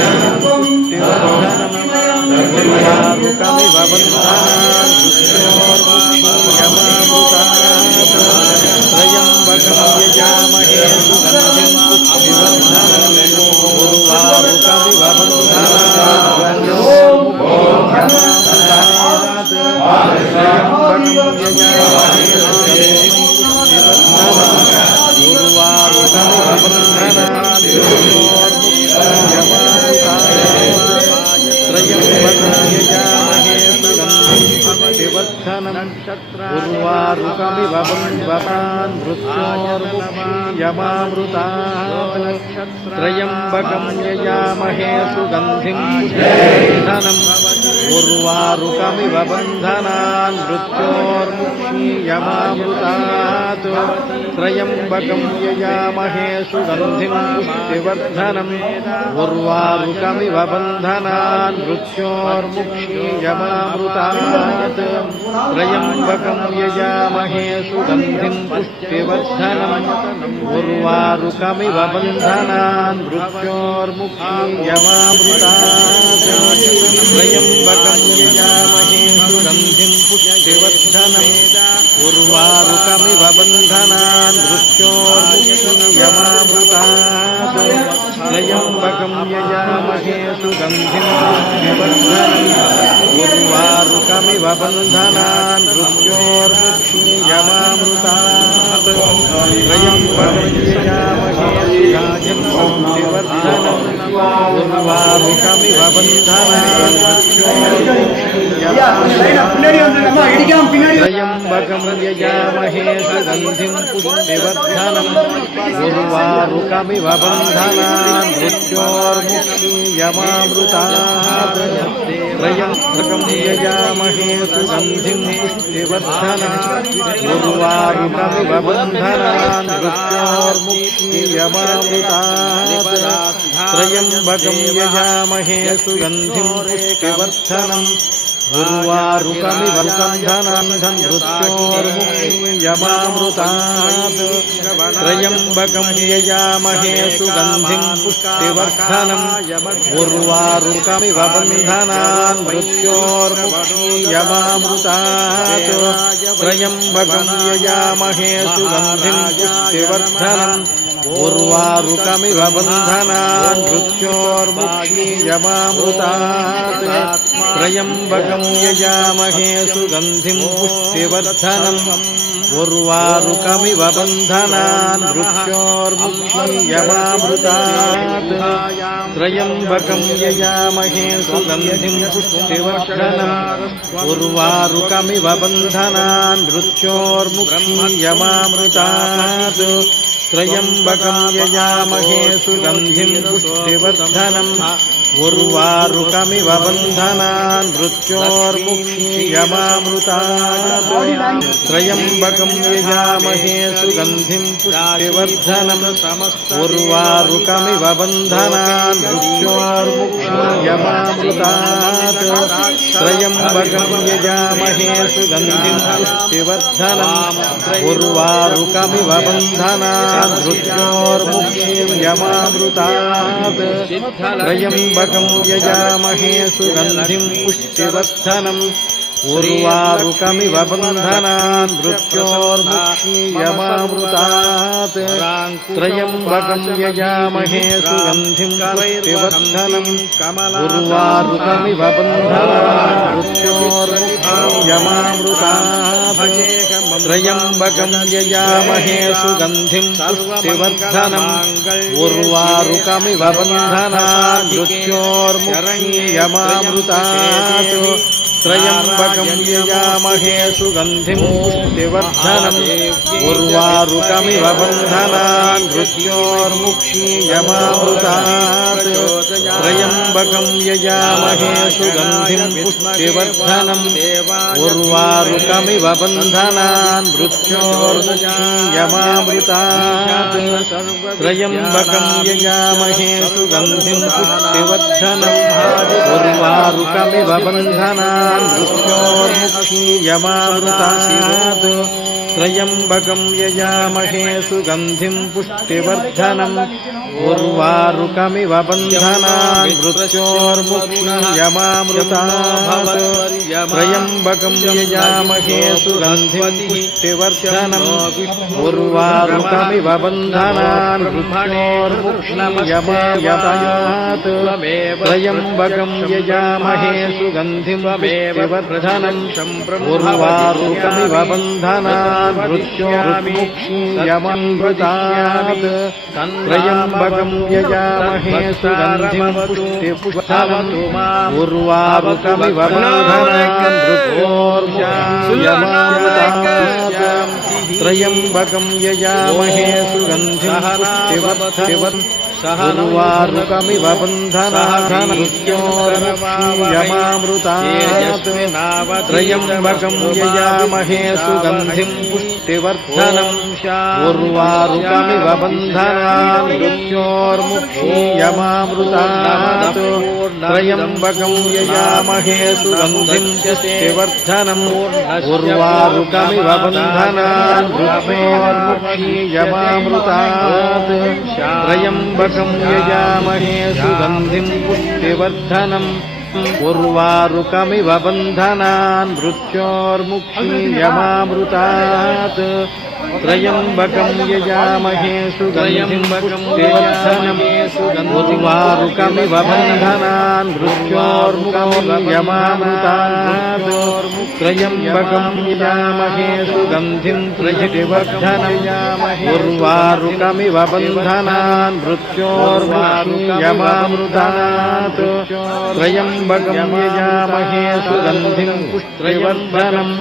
उर्वारुकमिव बन्धनान् मृत्योर्मुक्षीयमामृतात् त्र्यम्बकं यजामहे सुगन्धिं पुष्टिवर्धनम् उर्वारुकमिव बन्धनान् मृत्योर्मुक्षीयमामृतात् त्र्यम्बकं यजामहे सुगन्धिं पुष्टिवर्धनम् उर्वारुकमिव बन्धनान् मृत्योर्मुक्षीयमामृतात् त्र्यम्बकं यजामहे सुगन्धिं पुष्टिवर्धनम् उर्वारुकमिव बन्धनान् मृत्योर्मुक्षीयमामृतात् त्र्यम्बकं यजामहे सुगन्धिं पुष्टिवर्धनम् उर्वारुकमिव बन्धनान् मृत्योर्मुक्षीयमामृतात् त्र्यम्बकं यजामहे सुगन्धिं पुष्टिवर्धनम् उर्वारुकमिव बन्धनान् मृत्योर्मुक्षीयमामृतात् त्र्यम्बकं यजामहे सुगन्धिं पुष्टिवर्धनम् उर्वारुकमिव बन्धनान् मृत्योर्मुक्षीयमामृतात् त्र्यम्बकं यजामहे सुगन्धिं पुष्टिवर्धनम् उर्वारुकमिव बन्धनान् मृत्योर्मुक्षीयमामृतात् त्र्यम्बकं यजामहे सुगन्धिं पुष्टिवर्धनम् उर्वारुकमिव बन्धनान् मृत्योर्मुक्षीयमामृतात् त्र्यम्बकं यजामहे सुगन्धिं पुष्टिवर्धनम् उर्वारुकमिव बन्धनान् त्र्यम्बकं यजामहे सुगन्धिं पुष्टिवर्धनम् उर्वारुकमिव बन्धनान् मृत्योर्मुक्षीयमामृतात् त्र्यम्बकं यजामहे सुगन्धिं पुष्टिवर्धनम् उर्वारुकमिव बन्धनान् मृत्योर्मुक्षीयमामृतात् त्र्यम्बकं यजामहे सुगन्धिं पुष्टिवर्धनम् उर्वारुकमिव बन्धनान् मृत्योर्मुक्षीयमामृतात् त्र्यम्बकं यजामहे सुगन्धिं पुष्टिवर्धनम् उर्वारुकमिव बन्धनान् मृत्योर्मुक्षीयमामृतात् त्र्यम्बकं यजामहे सुगन्धिं पुष्टिवर्धनम् उर्वारुकमिव बन्धनान् मृत्योर्मुक्षीयमामृतात् त्र्यम्बकं यजामहे सुगन्धिं पुष्टिवर्धनम् उर्वारुकमिव बन्धनान् मृत्योर्मुक्षीयमामृतात् त्र्यम्बकं यजामहे सुगन्धिं पुष्टिवर्धनम् उर्वारुकमिव बन्धनान् मृत्योर्मुक्षीयमामृतात् त्र्यम्बकं यजामहे सुगन्धिं पुष्टिवर्धनम् उर्वारुकमिव बन्धनान् मृत्योर्मुक्षीयमामृतात् त्र्यम्बकं यजामहे सुगन्धिं पुष्टिवर्धनम् उर्वारुकमिव बन्धनान् मृत्योर्मुक्षीयमामृतात् त्र्यम्बकं यजामहे सुगन्धिं पुष्टिवर्धनम् उर्वारुकमिव बन्धनान् मृत्योर्मुक्षीयमामृतात् त्र्यम्बकं यजामहे सुगन्धिं पुष्टिवर्धनम् उर्वारुकमिव बन्धनान् मृत्योर्मुक्षीयमामृतात् त्र्यम्बकं यजामहे सुगन्धिं पुष्टिवर्धनम् उर्वारुकमिव बन्धनान् मृत्योर्मुक्षीयमामृतात् त्र्यम्बकं यजामहे सुगन्धिं पुष्टिवर्धनम् उर्वारुकमिव बन्धनान् मृत्योर्मुक्षीयमामृतात् त्र्यम्बकं यजामहे सुगन्धिं पुष्टिवर्धनम् उर्वारुकमिव बन्धनान् मृत्योर्मुक्षीयमामृतात् त्र्यम्बकं यजामहे सुगन्धिं पुष्टिवर्धनम् उर्वारुकमिव बन्धनान् मृत्योर्मुक्षीयमामृतात् त्र्यम्बकं यजामहे सुगन्धिं पुष्टिवर्धनम् उर्वारुकमिव बन्धनान् मृत्योर्मुक्षीयमामृतात् त्र्यम्बकं यजामहे सुगन्धिं पुष्टिवर्धनम् उर्वारुकमिव बन्धनान् मृत्योर्मुक्षीयमामृतात् त्र्यम्बकं यजामहे सुगन्धिं पुष्टिवर्धनम् उर्वारुकमिव बन्धनान् मृत्योर्मुक्षीयमामृतात् त्र्यम्बकं यजामहे सुगन्धिं पुष्टिवर्धनम् उर्वारुकमिव बन्धनान् मृत्योर्मुक्षीयमामृतात् त्र्यम्बकं यजामहे सुगन्धिं पुष्टिवर्धनम् उर्वारुकमिव बन्धनान् मृत्योर्मुक्षीयमामृतात् त्र्यम्बकं यजामहे सुगन्धिं पुष्टिवर्धनम् उर्वारुकमिव बन्धनान् मृत्योर्मुक्षीयमामृतात् त्र्यम्बकं यजामहे सुगन्धिं पुष्टिवर्धनम् उर्वारुकमिव बन्धनान् मृत्योर्मुक्षीयमामृतात् त्र्यम्बकं यजामहे सुगन्धिं पुष्टिवर्धनम् उर्वारुकमिव बन्धनान् मृत्योर्मुक्षीयमामृतात् त्र्यम्बकं यजामहे सुगन्धिं पुष्टिवर्धनम् उर्वारुकमिव बन्धनान् मृत्योर्मुक्षीयमामृतात् त्र्यम्बकं यजामहे सुगन्धिं पुष्टिवर्धनम् उर्वारुकमिव बन्धनान् मृत्योर्मुक्षीयमामृतात् त्र्यम्बकं यजामहे सुगन्धिं पुष्टिवर्धनम्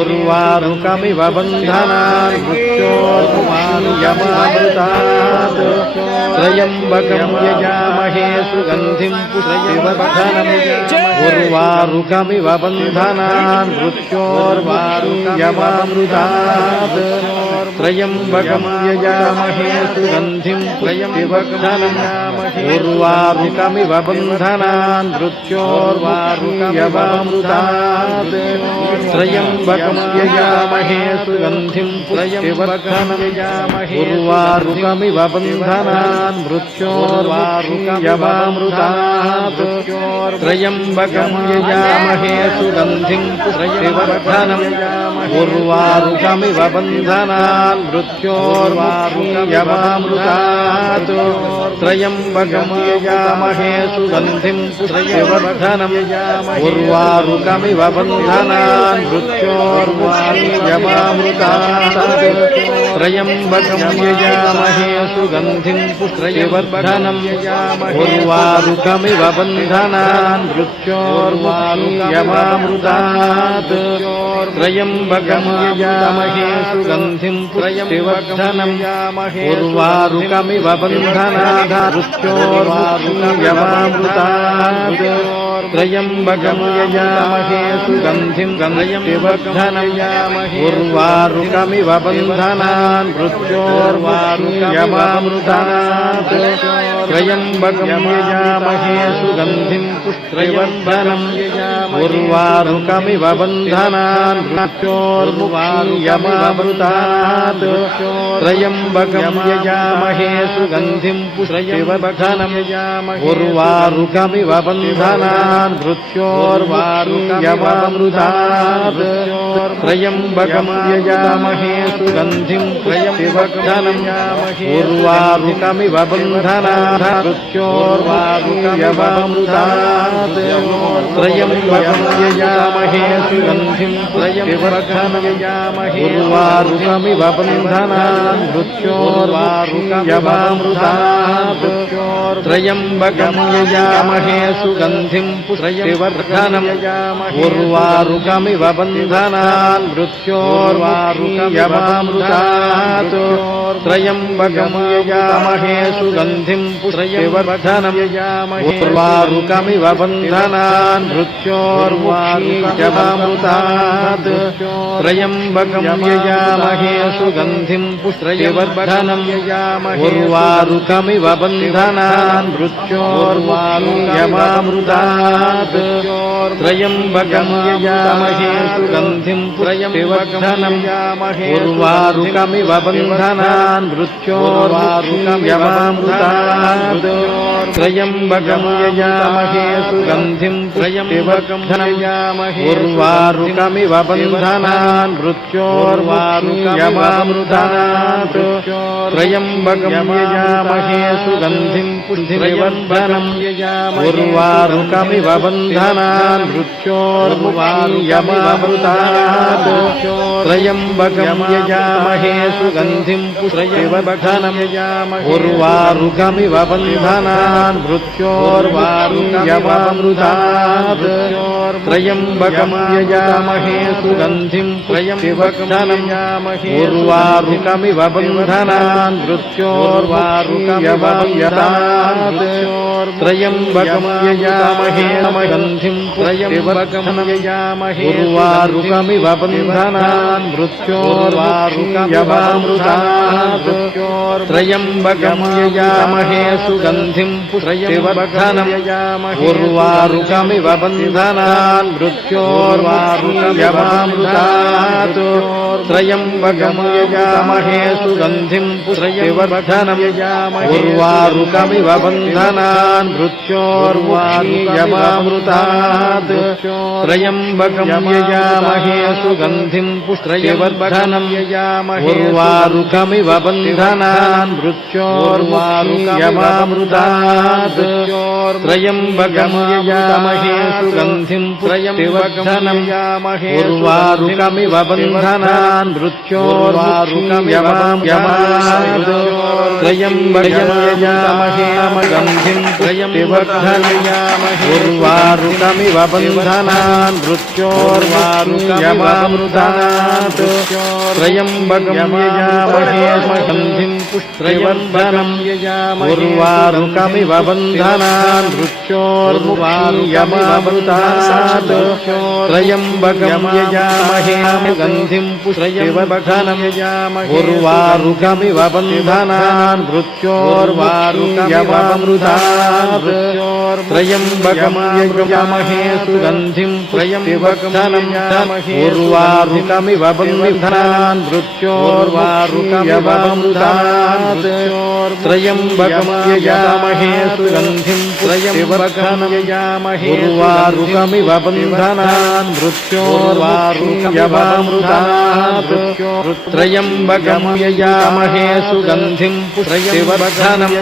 उर्वारुकमिव बन्धनान् मृत्योर्मुक्षीयमामृतात् त्र्यम्बकं यजामहे सुगन्धिं पुष्टिवर्धनम् उर्वारुकमिव बन्धनान् मृत्योर्मुक्षीयमामृतात् त्र्यम्बकं यजामहे सुगन्धिं पुष्टिवर्धनम् उर्वारुकमिव बन्धनान् मृत्योर्मुक्षीयमामृतात् त्र्यम्बकं यजामहे सुगन्धिं पुष्टिवर्धनम् उर्वारुकमिव बन्धनान् मृत्योर्मुक्षीयमामृतात् त्र्यम्बकं यजामहे सुगन्धिं पुष्टिवर्धनम् उर्वारुकमिव बन्धनान् मृत्योर्मुक्षीयमामृतात् त्र्यम्बकं यजामहे सुगन्धिं पुष्टिवर्धनम् उर्वारुकमिव बन्धनान् मृत्योर्मुक्षीयमामृतात् त्र्यम्बकं यजामहे सुगन्धिं पुष्टिवर्धनम् उर्वारुकमिव बन्धनान् मृत्योर्मुक्षीयमामृतात् त्र्यम्बकं यजामहे सुगन्धिं पुष्टिवर्धनम् उर्वारुकमिव बन्धनान् मृत्योर्मुक्षीयमामृतात् त्र्यम्बकं यजामहे सुगन्धिं पुष्टिवर्धनम् उर्वारुकमिव बन्धनान् मृत्योर्मुक्षीयमामृतात् त्र्यम्बकं यजामहे सुगन्धिं पुष्टिवर्धनम् उर्वारुकमिव बन्धनान् मृत्योर्मुक्षीयमामृतात् त्र्यम्बकं यजामहे सुगन्धिं पुष्टिवर्धनम् उर्वारुकमिव बन्धनान् मृत्योर्मुक्षीयमामृतात् त्र्यम्बकं यजामहे सुगन्धिं पुष्टिवर्धनम् उर्वारुकमिव बन्धनान् मृत्योर्वारुकमिवमृतात् त्र्यम्बकं यजामहे सुगन्धिं पुष्टिवर्धनम् उर्वारुकमिव बन्धनान् मृत्योर्वारुकमिवमृतात् त्र्यम्बकं यजामहे सुगन्धिं पुष्टिवर्धनम् उर्वारुकमिव बन्धनान् मृत्योर्वारुकमिवमृतात् त्र्यम्बकं यजामहे सुगन्धिं पुष्टिवर्धनम् उर्वारुकमिव बन्धनान् मृत्योर्वारुकमिवमृतात् त्र्यम्बकं यजामहे सुगन्धिं पुष्टिवर्धनम् उर्वारुकमिव बन्धनान् मृत्योर्मुक्षीयमामृतात् त्र्यम्बकं यजामहे सुगन्धिं पुष्टिवर्धनम् उर्वारुकमिव बन्धनान् मृत्योर्वारुकमिवमृतात् त्र्यम्बकं यजामहे सुगन्धिं पुष्टिवर्धनम् उर्वारुकमिव बन्धनान् मृत्योर्वारुकमिवमृतात् त्र्यम्बकं यजामहे सुगन्धिं पुष्टिवर्धनम् उर्वारुकमिव बन्धनान् मृत्योर्वारुकमिवमृतात् त्र्यम्बकं यजामहे सुगन्धिं पुष्टिवर्धनम् उर्वारुकमिव बन्धनान् मृत्योर्मुक्षीयमामृतात् त्र्यम्बकं यजामहे सुगन्धिं पुष्टिवर्धनम् उर्वारुकमिव बन्धनान् मृत्योर्वारुकमिवमृतात् त्र्यम्बकं यजामहे सुगन्धिं पुष्टिवर्धनम् उर्वारुकमिव बन्धनान् मृत्योर्वारुकमिवमृतात् त्र्यम्बकं यजामहे सुगन्धिं पुष्टिवर्धनम् उर्वारुकमिव बन्धनान् मृत्योर्वारुकमिवमृतात् त्र्यम्बकं यजामहे सुगन्धिं पुष्टिवर्धनम् उर्वारुकमिव बन्धनान् मृत्योर्वारुकमिवमृतात् त्र्यम्बकं यजामहे सुगन्धिं पुष्टिवर्धनम् उर्वारुकमिव बन्धनान् मृत्योर्वारुकमिवमृतात् त्र्यम्बकं यजामहे सुगन्धिं पुष्टिवर्धनम् उर्वारुकमिव बन्धनान् मृत्योर्वारुकमिवमृतात् त्र्यम्बकं यजामहे सुगन्धिं पुष्टिवर्धनम् उर्वारुकमिव बन्धनान् मृत्योर्वारुकमिवमृतात् त्र्यम्बकं यजामहे सुगन्धिं पुष्टिवर्धनम् उर्वारुकमिव बन्धनान् मृत्योर्वारुकमिवमृतात् त्र्यम्बकं यजामहे सुगन्धिं पुष्टिवर्धनम् उर्वारुकमिव बन्धनान् मृत्योर्मुक्षीयमामृतात् त्र्यम्बकं यजामहे सुगन्धिं पुष्टिवर्धनम् उर्वारुकमिव बन्धनान् मृत्योर्वारुकमिवमृतात् त्र्यम्बकं यजामहे सुगन्धिं पुष्टिवर्धनम् उर्वारुकमिव बन्धनान् मृत्योर्वारुकमिवमृतात् त्र्यम्बकं यजामहे सुगन्धिं पुष्टिवर्धनम् उर्वारुकमिव बन्धनान् मृत्योर्वारुकमिवमृतात् त्र्यम्बकं यजामहे सुगन्धिं पुष्टिवर्धनम्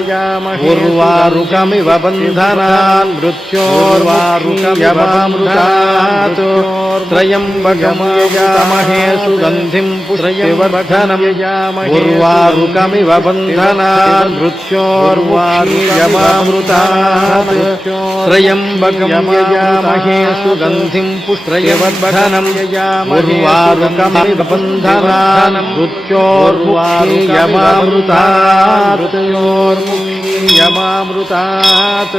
उर्वारुकमिव बन्धनान् मृत्योर्वारुकमिवमृतात् त्र्यम्बकं यजामहे सुगन्धिं पुष्टिवर्धनम् उर्वारुकमिव बन्धनान् मृत्योर्वारुकमिवमृतात् त्र्यम्बकं यजामहे सुगन्धिं पुष्टिवर्धनम् उर्वारुकमिव बन्धनान् मृत्योर्मुक्षीयमामृतात्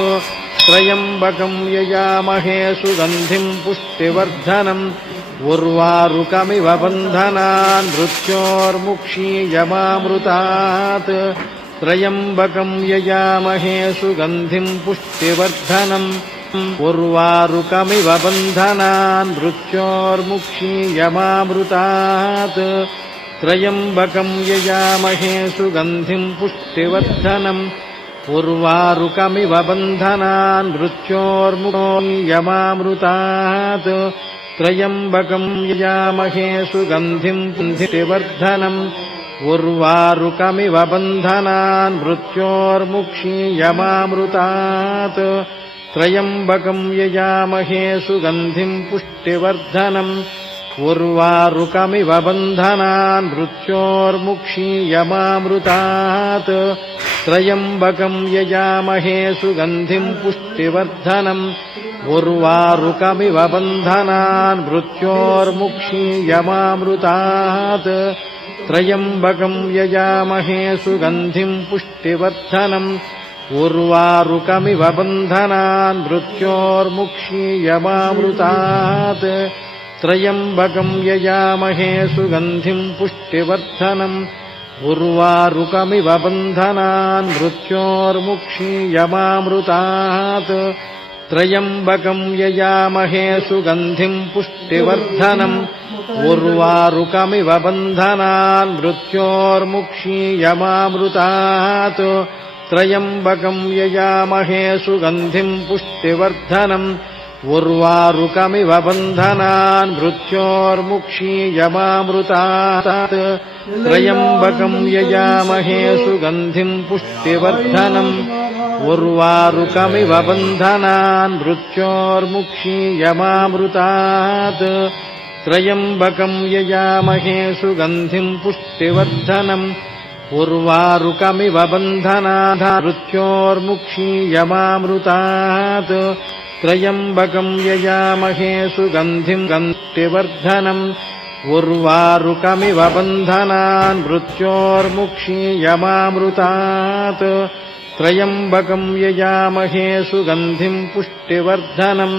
त्र्यम्बकं यजामहे सुगन्धिं पुष्टिवर्धनम् उर्वारुकमिव बन्धनान् मृत्योर्मुक्षीयमामृतात् त्र्यम्बकं यजामहे सुगन्धिं पुष्टिवर्धनम् उर्वारुकमिव बन्धनान् मृत्योर्मुक्षीयमामृतात् त्र्यम्बकं यजामहे सुगन्धिं पुष्टिवर्धनम् उर्वारुकमिव बन्धनान् मृत्योर्मुक्षीयमामृतात् त्र्यम्बकं यजामहे सुगन्धिं पुष्टिवर्धनम् उर्वारुकमिव बन्धनान् मृत्योर्मुक्षीयमामृतात् त्र्यम्बकं यजामहे सुगन्धिं पुष्टिवर्धनम् उर्वारुकमिव बन्धनान् मृत्योर्मुक्षीयमामृतात् त्र्यम्बकं यजामहे सुगन्धिं पुष्टिवर्धनम् उर्वारुकमिव बन्धनान् मृत्योर्मुक्षीयमामृतात् त्र्यम्बकं यजामहे सुगन्धिं पुष्टिवर्धनम् उर्वारुकमिव बन्धनान् मृत्योर्मुक्षीयमामृतात् त्र्यम्बकं यजामहे सुगन्धिं पुष्टिवर्धनम् उर्वारुकमिव बन्धनान् मृत्योर्मुक्षीयमामृतात् त्र्यम्बकं यजामहे सुगन्धिं पुष्टिवर्धनम् उर्वारुकमिव बन्धनान् मृत्योर्मुक्षीयमामृतात् त्र्यम्बकं यजामहे सुगन्धिं पुष्टिवर्धनम् उर्वारुकमिव बन्धनान् मृत्योर्मुक्षीयमामृतात् त्र्यम्बकं यजामहे सुगन्धिं पुष्टिवर्धनम् उर्वारुकमिव बन्धनान् मृत्योर्मुक्षीयमामृतात् त्र्यम्बकं यजामहे सुगन्धिं पुष्टिवर्धनम् उर्वारुकमिव बन्धनान् मृत्योर्मुक्षीयमामृतात् त्र्यम्बकं यजामहे सुगन्धिं पुष्टिवर्धनम् उर्वारुकमिव बन्धनान् मृत्योर्मुक्षीयमामृतात् त्र्यम्बकं यजामहे सुगन्धिं पुष्टिवर्धनम्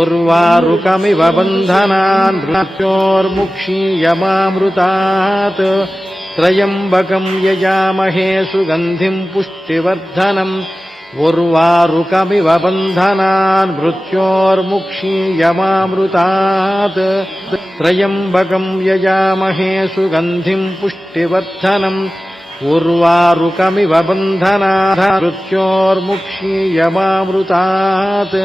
उर्वारुकमिव बन्धनान् मृत्योर्मुक्षीयमामृतात् त्र्यम्बकं यजामहे सुगन्धिं पुष्टिवर्धनम् उर्वारुकमिव बन्धनान् मृत्योर्मुक्षीयमामृतात् त्र्यम्बकं यजामहे सुगन्धिं पुष्टिवर्धनम् उर्वारुकमिव बन्धनान् मृत्योर्मुक्षीयमामृतात्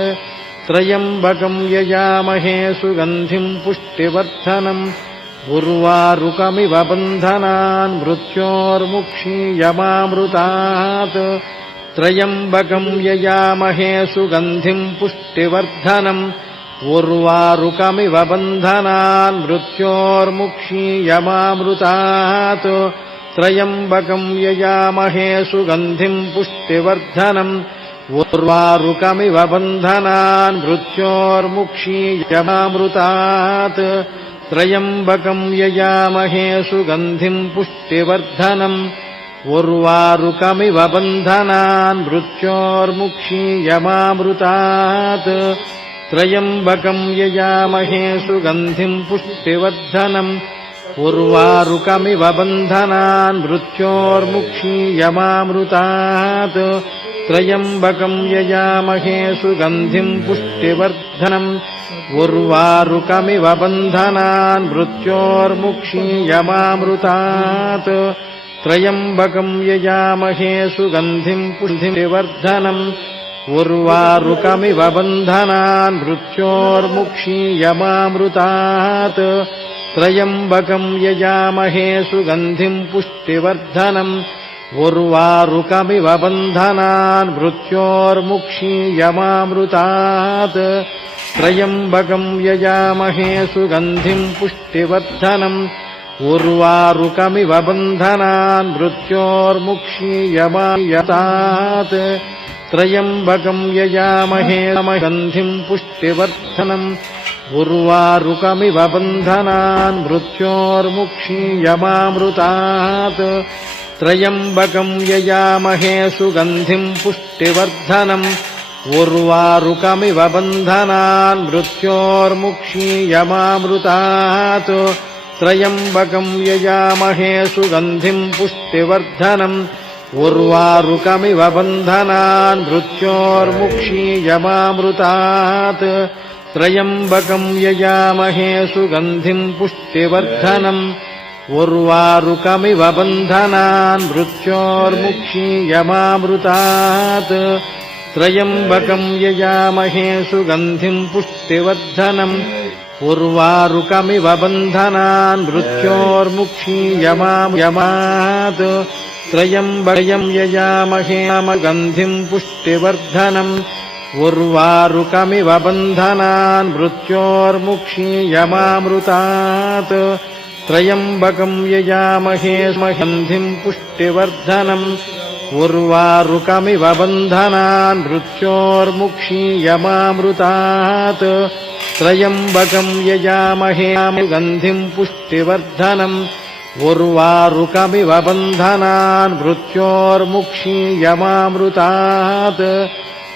त्र्यम्बकं यजामहे सुगन्धिं पुष्टिवर्धनम् उर्वारुकमिव बन्धनान् मृत्योर्मुक्षीयमामृतात् त्र्यम्बकं यजामहे सुगन्धिं पुष्टिवर्धनम् उर्वारुकमिव बन्धनान् मृत्योर्मुक्षीयमामृतात् त्र्यम्बकं यजामहे सुगन्धिं पुष्टिवर्धनम् उर्वारुकमिव बन्धनान् मृत्योर्मुक्षीयमामृतात् त्र्यम्बकं यजामहे सुगन्धिं पुष्टिवर्धनम् उर्वारुकमिव बन्धनान् मृत्योर्मुक्षीयमामृतात् त्र्यम्बकं यजामहे सुगन्धिं पुष्टिवर्धनम् उर्वारुकमिव बन्धनान् मृत्योर्मुक्षीयमामृतात् त्र्यम्बकं यजामहे सुगन्धिं पुष्टिवर्धनम् उर्वारुकमिव बन्धनान् मृत्योर्मुक्षीयमामृतात् त्र्यम्बकं यजामहे सुगन्धिं पुष्टिवर्धनम् उर्वारुकमिव बन्धनान् मृत्योर्मुक्षीयमामृतात् त्र्यम्बकं यजामहे सुगन्धिं पुष्टिवर्धनम् उर्वारुकमिव बन्धनान् मृत्योर्मुक्षीयमामृतात् त्र्यम्बकं यजामहे सुगन्धिं पुष्टिवर्धनम् उर्वारुकमिव बन्धनान् मृत्योर्मुक्षीयमामृतात् त्र्यम्बकं यजामहे सुगन्धिं पुष्टिवर्धनम् उर्वारुकमिव बन्धनान् मृत्योर्मुक्षीयमामृतात् त्र्यम्बकं यजामहे सुगन्धिं पुष्टिवर्धनम् उर्वारुकमिव बन्धनान् मृत्योर्मुक्षीयमामृतात् त्र्यम्बकं यजामहे सुगन्धिं पुष्टिवर्धनम् उर्वारुकमिव बन्धनान् मृत्योर्मुक्षीयमामृतात् त्र्यम्बकम् यजामहे सुगन्धिम् पुष्टिवर्धनम् उर्वारुकमिव बन्धनान् मृत्योर्मुक्षीयमामृतात् त्र्यम्बकम् यजामहे सुगन्धिम् पुष्टिवर्धनम् उर्वारुकमिव बन्धनान् मृत्योर्मुक्षीयमामृतात् त्र्यम्बकम् यजामहे गन्धिम् पुष्टिवर्धनम् उर्वारुकमिव बन्धनान् मृत्योर्मुक्षीयमामृतात् त्र्यम्बकम् यजामहे गन्धिम् पुष्टिवर्धनम् उर्वारुकमिव बन्धनान् मृत्योर्मुक्षीयमामृतात् त्र्यम्बकम् यजामहे गन्धिम् पुष्टिवर्धनम् उर्वारुकमिव बन्धनान् मृत्योर्मुक्षीयमामृतात्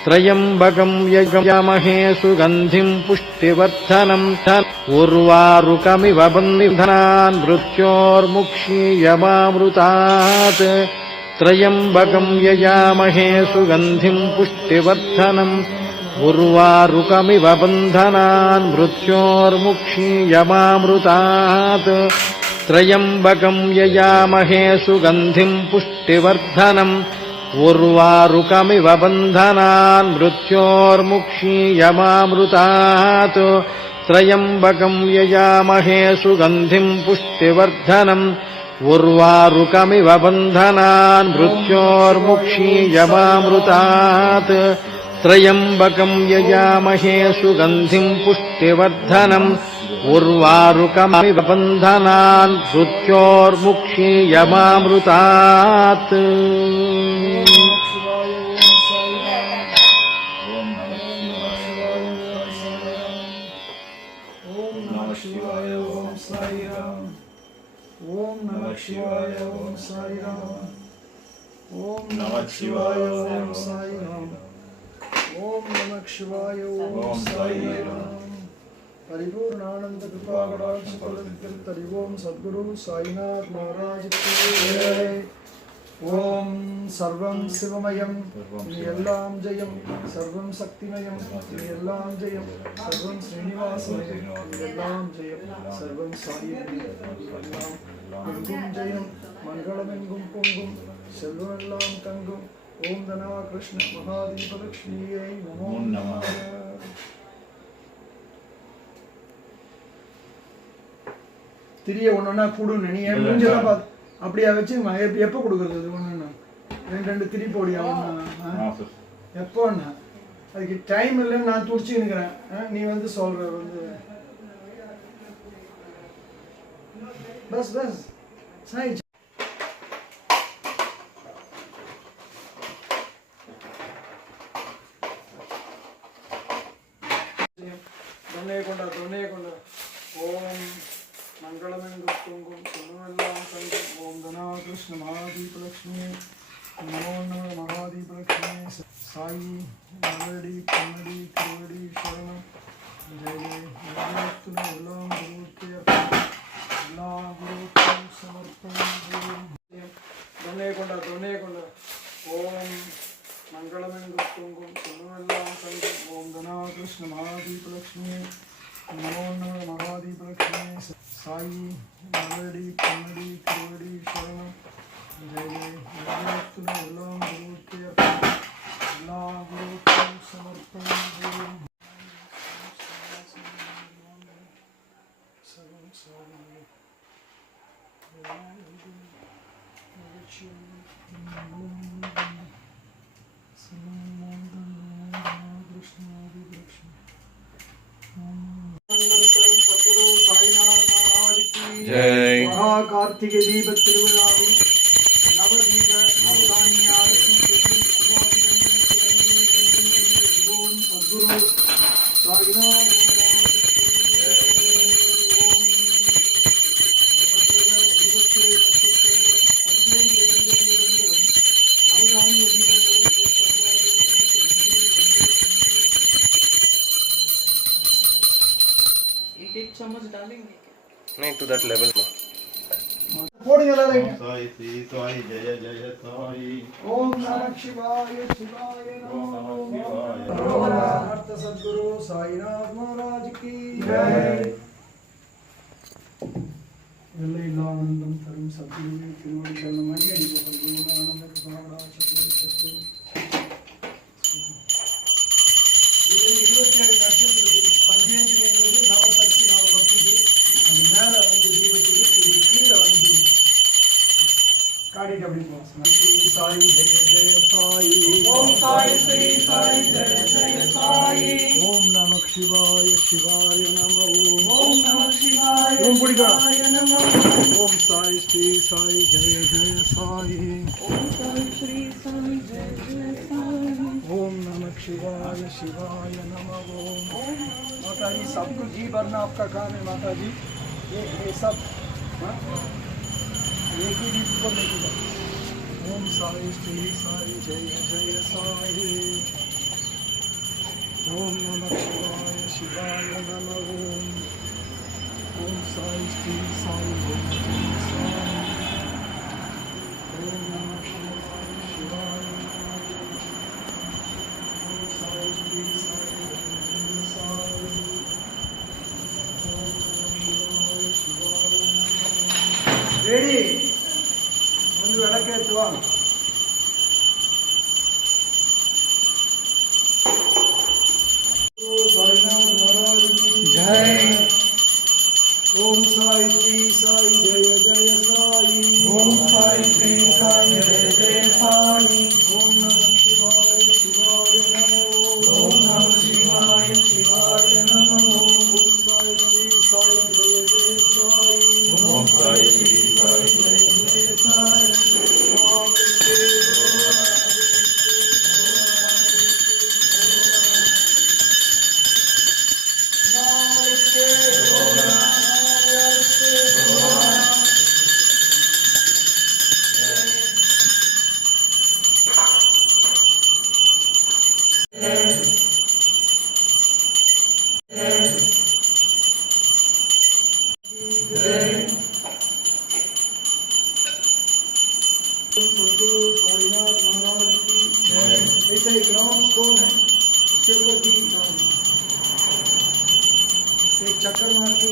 त्र्यम्बकम् यजामहे सुगन्धिम् पुष्टिवर्धनम् उर्वारुकमिव बन्धनान् मृत्योर्मुक्षीयमामृतात् त्र्यम्बकम् यजामहे सुगन्धिम् पुष्टिवर्धनम् उर्वारुकमिव बन्धनान् मृत्योर्मुक्षीयमामृतात् त्र्यम्बकम् यजामहे सुगन्धिम् पुष्टिवर्धनम् उर्वारुकमिव बन्धनान् मृत्योर्मुक्षीयमामृतात् त्र्यम्बकम् यजामहे सुगन्धिम् पुष्टिवर्धनम् उर्वारुकमिव बन्धनान् मृत्योर्मुक्षीयमामृतात् त्र्यम्बकम् यजामहे सुगन्धिम् पुष्टिवर्धनम् उर्वारुकमिव बन्धनान् मृत्योर्मुक्षीयमामृतात् ओम नमः शिवाय ओम साई राम ओम नमः शिवाय ओम साई राम ओम नमः शिवाय ओम साई राम परिपूर्णानंद कृपा कटाक्ष फलद्गल हरि ओम सद्गुरु साईनाथ महाराज की जय ओम सर्वं शिवमयं एल्लाम जयं सर्वं शक्तिमयं एल्लाम जयं सर्वं श्रीनिवासमयं एल्लाम जयं सर्वं साईमयं एल्लाम எங்கும் ஜெயம் மங்களமெங்கும் பொங்கும் செல்வமெல்லாம் தங்கும் ஓம் தனா கிருஷ்ண மகாதீபலட்சுமியை நமோ நமः திரிய ஒண்ணுன்னா கூடுன்னு நீ மூஞ்செல்லாம் பார்த்து அப்படியா வச்சு எப்போ கொடுக்குறது அது ஒண்ணுன்னா ரெண்டு திரி போடியா ஒண்ணா எப்போண்ணா அதுக்கு டைம் இல்லைன்னு நான் துடிச்சுக்கிறேன் நீ வந்து சொல்ற வந்து बस बस सही दोने कोंडा ओम मंगलमेंगुम तुंगुम सुन्नुवेल्लाम संगम ओम धना कृष्ण महादीपलक्ष्मी नमो नमः महादीपलक्ष्मी साई नवडी कन्नडी तिरुवडी शरणम जय जय जगन्नाथ एल्लाम गुरु के दोने कोंडा ओम मंगलमेंगुम तुंगुम सुन्नुवेल्लाम संगम ओम धना कृष्ण महादीपलक्ष्मी नमो नमः महादीपलक्ष्मी साई नवडी कन्नडी तिरुवडी शरणम जय जय जगन्नाथ एल्लाम गुरु के समर्पणम जय महाकार्तिक दीप तिरुविழாவில் नवदीप नवधान्य आरती ओम सद्गुरु साईनाथ नहीं टू दैट लेवल போடுங்க எல்லாரும். சாய் ஸ்ரீ சாய் ஜெய ஜெய சாய். ஓம் நம சிவாய சிவாய நமோ. समर्थ सद्गुरु साईनाथ महाराज की जय. எல்லையில்லானந்தம் தரும் சத்குருவே திருவடிகள் மணியடி ஆனந்த சாரா சத்குரு. இது 27 நட்சத்திரத்துக்கு பஞ்சேந்திரியங்களுக்கு நவசக்தி நவபக்திக்கு அது மேல வந்து தீபத்துக்கு இது கீழே வந்து காட்டிட்டு அப்படி போகலாம். ஸ்ரீ சாய் ஜெய ஜெய சாய். ஓம் சாய் ஸ்ரீ சாய் ஜெய ஜெய சாய். ஓம் நம சிவாய சிவாய நம. ஓம் நம சிவாய சிவாய நம. ஓம் சாய் ஸ்ரீ சாய் ஜெய ஜெய சாய். ஓம் சாய் ஸ்ரீ சாய் ஜெய ஜெய சாய். ओम नमः शिवाय शिवाय नमः. ओम माता जी सबको घी भरना आपका काम है माता जी. ये सब एक ही दीप पर लेके. ओम साई श्री साई जय जय साई. ओम नमः शिवाय शिवाय नमः. ओम साई श्री साई जय जय साई. ओम नमः शिवाय शिवाय. रेडी ಒಂದು ಬೆಳಕೆ ಎತ್ತುವ. साईनाथ महाराज की जय. ओम साई श्री साई जय जय साई. ओम साई श्री साई जय जय साई. ओम नमः शिवाय शिवाय नमो. ओम नमः शिवाय शिवाय नमो. ओम साई श्री साई जय जय साई. ओम साई श्री साई जय जय साई. ऐसा एक राउंड स्टोन है, उसके ऊपर भी एक चक्कर मार के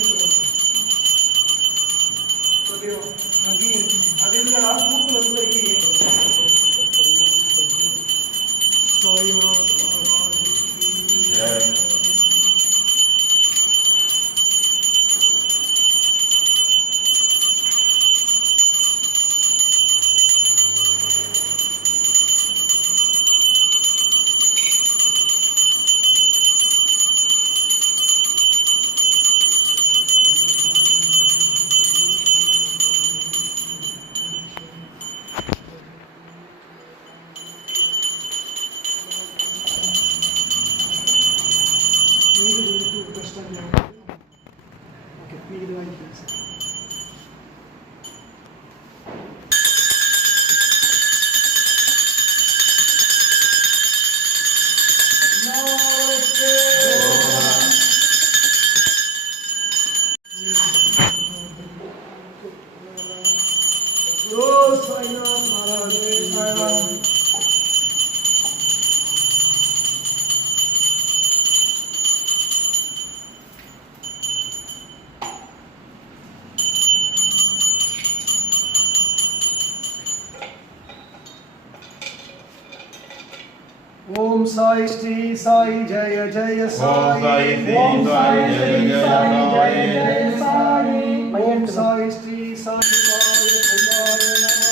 ओम साई श्री साई जय जय साई. ओम साई श्री साई जय जय साई. ओम साई श्री साई शिवाय शिवाय नमो.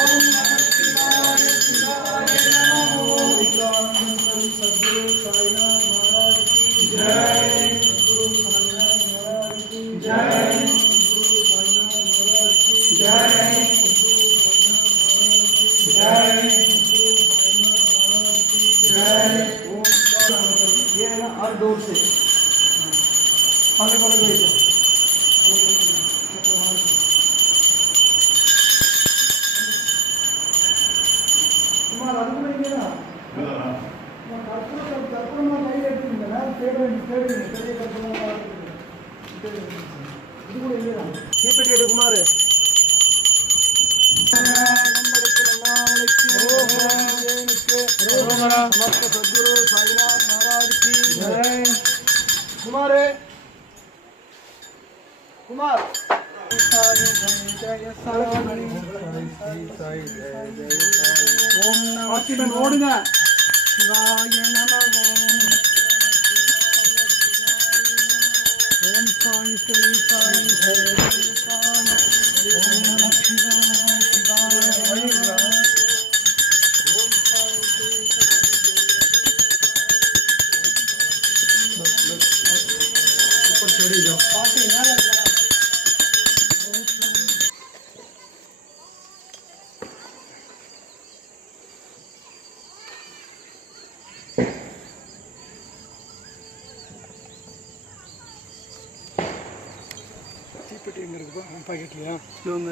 ओम नमः शिवाय शिवाय नमो. सद्गुरु साईनाथ महाराज की जय. सद्गुरु साईनाथ महाराज की जय. सद्गुरु साईनाथ महाराज की जय. सद्गुरु साईनाथ महाराज की जय. ये है ना हर डोर से पलक पलक गई तो तुम्हारा अभी नहीं गया मैं कर्पूर में नहीं लेती हूँ ना पेड़ कर्पूर ये पेड़ कुमार है समस्त सद्गुरु साईनाथ महाराज की जय। कुमारे कुमार ஓடுங்க சிவாய நம ஓம் சாய் ஸ்ரீ சாய் ஜெய சாய் ஓம் நம சிவாய சிவாய ஓம் சாய் ஸ்ரீ ऊपर चढ़ी जाओ पार्टी ना தீப்பெட்டி எங்கே இருக்குப்பா பாக்கெட்லையா இவங்க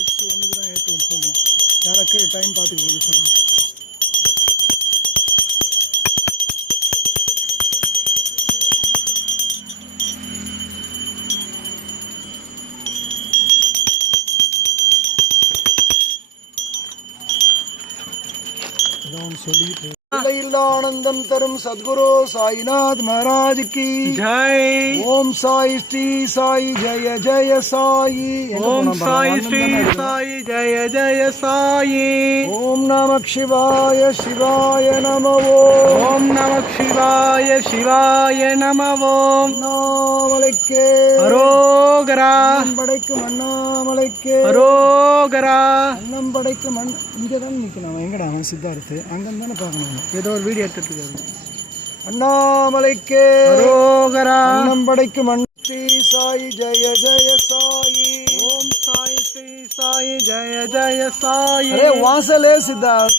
6 ஒன்றுக்கு தான் ஏற்றுவோம் சொல்லி யாராக்கு டைம் பார்த்துக்க சொல்லுங்கள். आनंदम तरुम सद्गुरु साईनाथ महाराज की जय। ओम साई श्री साई जय जय साई ओम साई श्री साई जय जय साई। ओम नमः शिवाय शिवाय नमः ओम नमः शिवाय शिवाय नमः ओम अण्णामலைக்கே அரோகரா அன்னம் படைக்கும் அண்ணாமலைக்கே அரோகரா அன்னம் படைக்கும் இங்கே தான் நிற்கணும் அவன் எங்கடா அவன் சித்தார்த்து அங்கன்னு தானே பார்க்கணும் ஏதோ ஒரு வீடியோ எடுத்துட்டு இருக்காரு. அண்ணாமலைக்கே அரோகரா அன்னம் படைக்கும் ஸ்ரீ சாய் ஜெய ஜெய சாயி ஓம் சாய் ஸ்ரீ சாய் ஜெய ஜெய சாயி। अरे वहाँ से ले सिद्धार्थ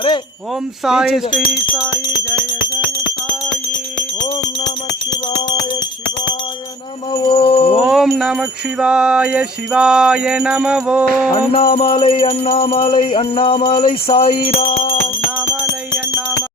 अरे ஓம் சாய் ஸ்ரீ சாய் ஜெய ஜெய சாயி। ओम नमः शिवाय शिवाय नमः ஓம் நமः சிவாய சிவாய நமः ஓம் அண்ணாமலை அண்ணாமலை அண்ணாமலை சாயிராம் அண்ணாமலை அண்ணாமலை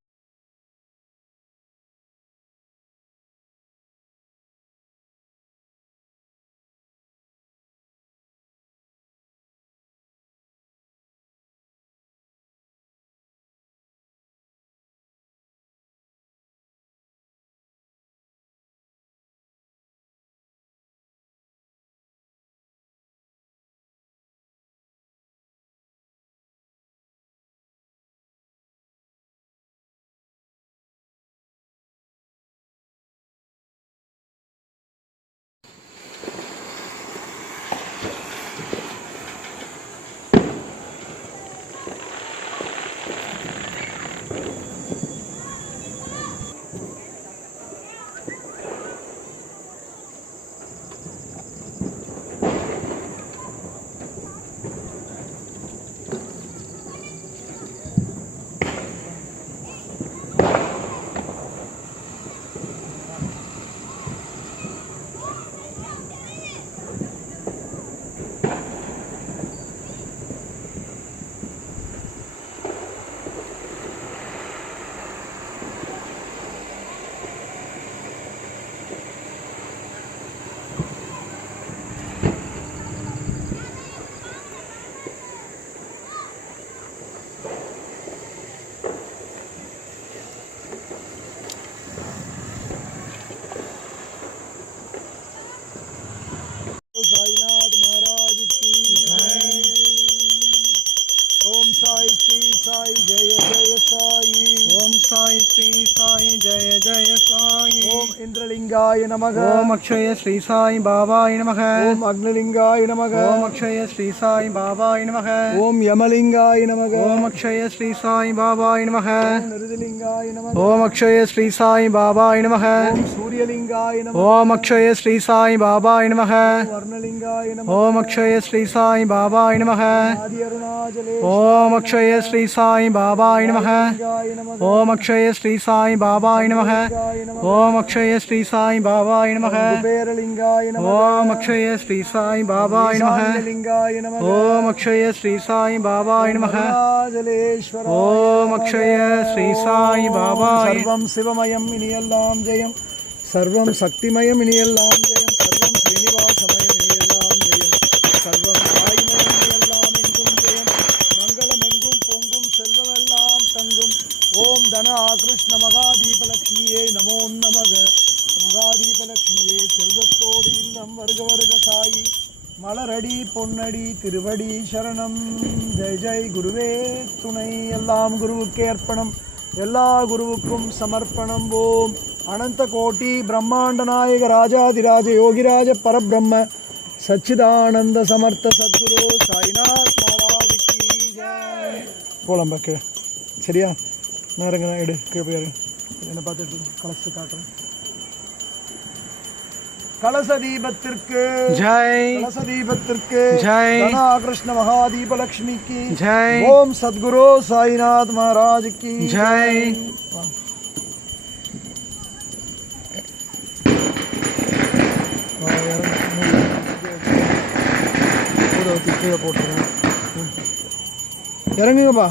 साईनाथ महाराज की जय। ओम साई श्री साई जय जय साई ஓம் சாய் ஸ்ரீ சாய் ஜெய ஜெய சாயி। ओम इंद्रलिंगाय नमः ஓம் அக்ஷய ஸ்ரீ சாய் பாபாய நமக। ओम अग्निलिंगाय नमः ஓம் அக்ஷய ஸ்ரீ சாய் பாபாய நமக। ओम यमलिंगाय नमः ஓம் அக்ஷய ஸ்ரீ சாய் பாபாய நமக। ओम नृसिंगाय नमः ஓம் அக்ஷய ஸ்ரீ சாய் பாபாய நமக। ओम सूर्यलिंगाय नमः ஓம் அக்ஷய ஸ்ரீ சாய் பாபாய நமக। वर्णलिंगाय नमः ஓம் அக்ஷய ஸ்ரீ சாய் பாபாய நமக। आदि अरुणाचले ஓம் அக்ஷய ஸ்ரீ சாய் பாபாய நமக। लिंगाय नमः ஓம் அக்ஷய ஸ்ரீ சாய் பாபாய நமக। ஓம் அக்ஷய ஸ்ரீ சாய் பாபாய நமக। कुबेरलिंगाय नमः ஓம் அக்ஷய ஸ்ரீ சாய் பாபாய நமக। लिंगाय नमः ஓம் அக்ஷய ஸ்ரீ சாய் பாபாய நமக। अरुणाचलेश्वर ஓம் அக்ஷய ஸ்ரீ சாய் பாபாய सर्वं शिवमयम् इनियल्लाम जयम् सर्वं शक्तिमयम् इनियल्लाम जयम् सर्वं श्रीनिवासमयम् इनियल्लाम जयम् सर्वं साईमयम् इनियल्लाम एंगुम जयम् मंगलमेंगुम தன கிருஷ்ண மகாதீபலட்சுமியே நமோ நமக. மகாதீபலட்சுமியே செல்வத்தோடு இல்லம் வருக வருக சாயி. மலரடி பொன்னடி திருவடி சரணம். ஜெய் ஜெய் குருவே துணை. எல்லாம் குருவுக்கே அர்ப்பணம், எல்லா குருவுக்கும் சமர்ப்பணம். ஓம் அனந்த கோட்டி பிரம்மாண்ட நாயக ராஜாதிராஜ யோகிராஜ பரபிரம்ம சச்சிதானந்த சமர்த்த சத்குரு சாய்நாத் மகாராஜ் கி ஜெய். போலாம் கீழே. சரியா? நேரங்க தான் எடு. கீழே போய் என்ன பார்த்துட்டு கலசு காட்டுறேன். கலச தீபத்திற்கு ஜெய். கலச தீபத்திற்கு ஜெய். தன கிருஷ்ண மகாதீபலட்சுமிக்கு ஜெய். ஓம் சத்குரு சாய்நாத் மகாராஜ் கி ஜெய். கீழே போட்டுறேன். இறங்குங்கப்பா.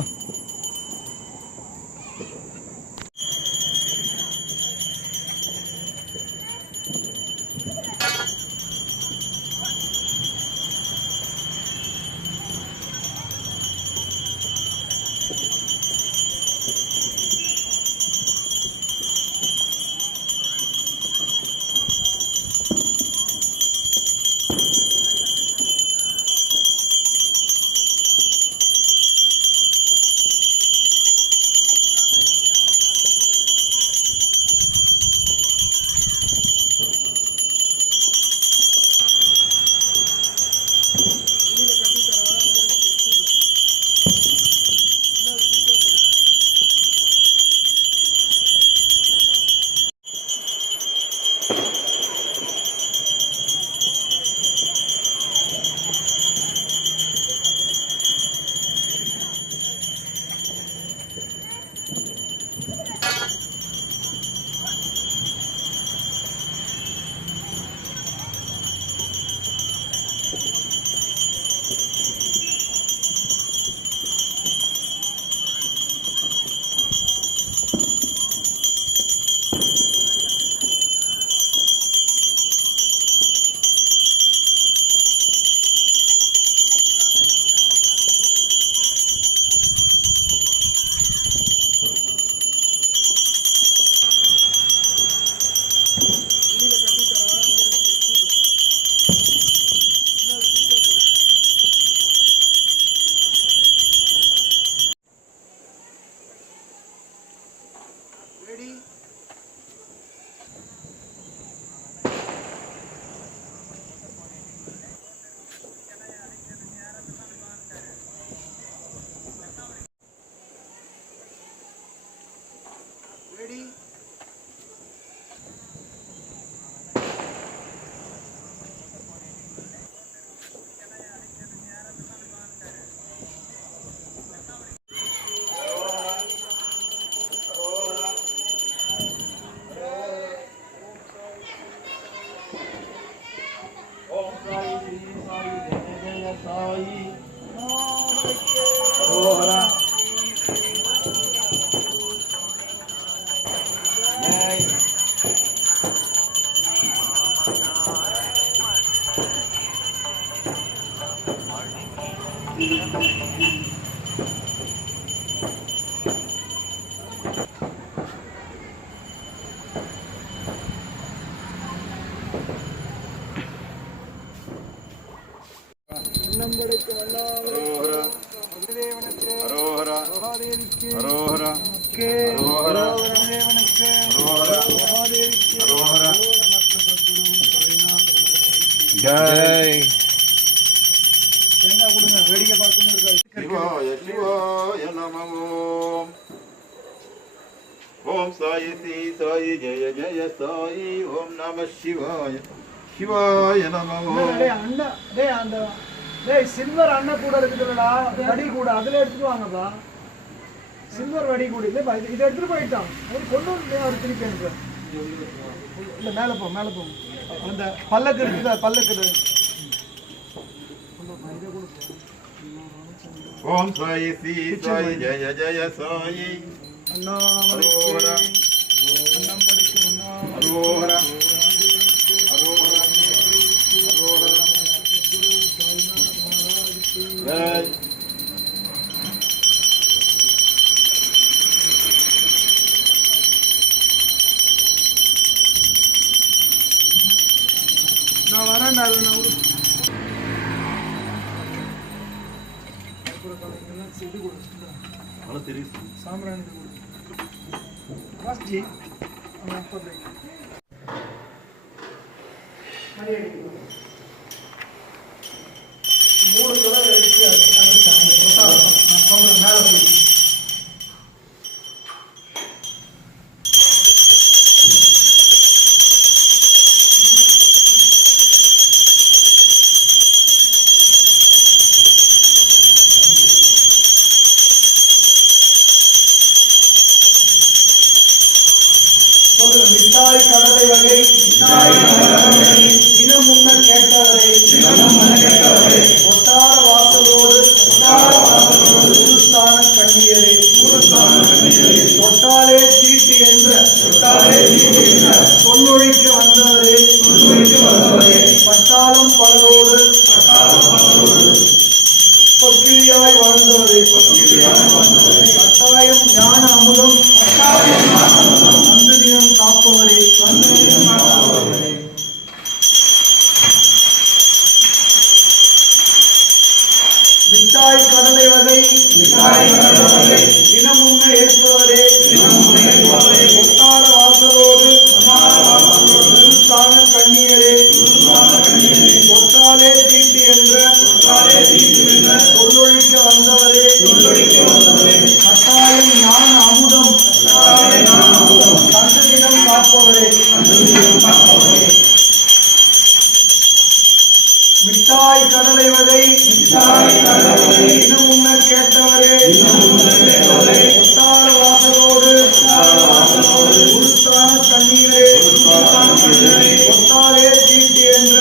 ஜெய். சிவாய சிவாய நமோ. ஓம் சாயி ஸ்ரீ சாயி ஜெய ஜெய சாயி. ஓம் நம சிவாய சிவாய நமோ. சில்வர் அண்ணன் கூட இருக்குதுல்லடா, வடி கூட அதுல எடுத்துட்டு வாங்கப்பா. சில்வர் வடி கூட இல்ல, இதை எடுத்துட்டு போயிட்டான். அது கொண்டு வந்து அவர் திருப்பி அனுப்புறேன். இல்ல மேல போ, மேல போ. அந்த பல்லக்கு இருக்குதா, பல்லக்கு. ஓம் சாயி ஸ்ரீ சாயி ஜெய ஜெய சாயி. அண்ணாமலைக்கு அண்ணம் படிக்கும் அரோஹரா அரோஹரா அரோஹரா. ஜெய். சாம்பிராணி ஜி மணி அடிக்கணும் 3 தடவை வச்சு அடிச்சாங்க பிரசாதம் நான் சொல்றேன் மேலே போய் மிட்டாய் கடலை வகை தினம் முன்ன கேட்டவரை ஒட்டார வாசலோடு குருஸ்தான கண்ணியரே தொட்டாலே தீட்டு என்ற சொல்லொழிக்க வந்தவரே பட்டாளம் பலரோடு பக்கிரியாய் வாழ்ந்தவரே கட்டாயம் ஞான அமுதம் அந்த தினம் காப்பவரே மிட்டாய் கடலை வகை தினம் உண்ண ஏற்பவரே ஒட்டார வாசலோடு குருஸ்தான கண்ணியரே தொட்டாலே தீட்டு என்ற சொல்லொழிக்க வந்தவரே கட்டாயம் ஞான அமுதம் கண்டு தினம் காப்பவரே மிட்டாய் கடலை வகை தினம் உண்ண கேட்டவரே ஒட்டார வாசலோடு குருஸ்தான கண்ணீரே ஒட்டாலே தீட்டு என்ற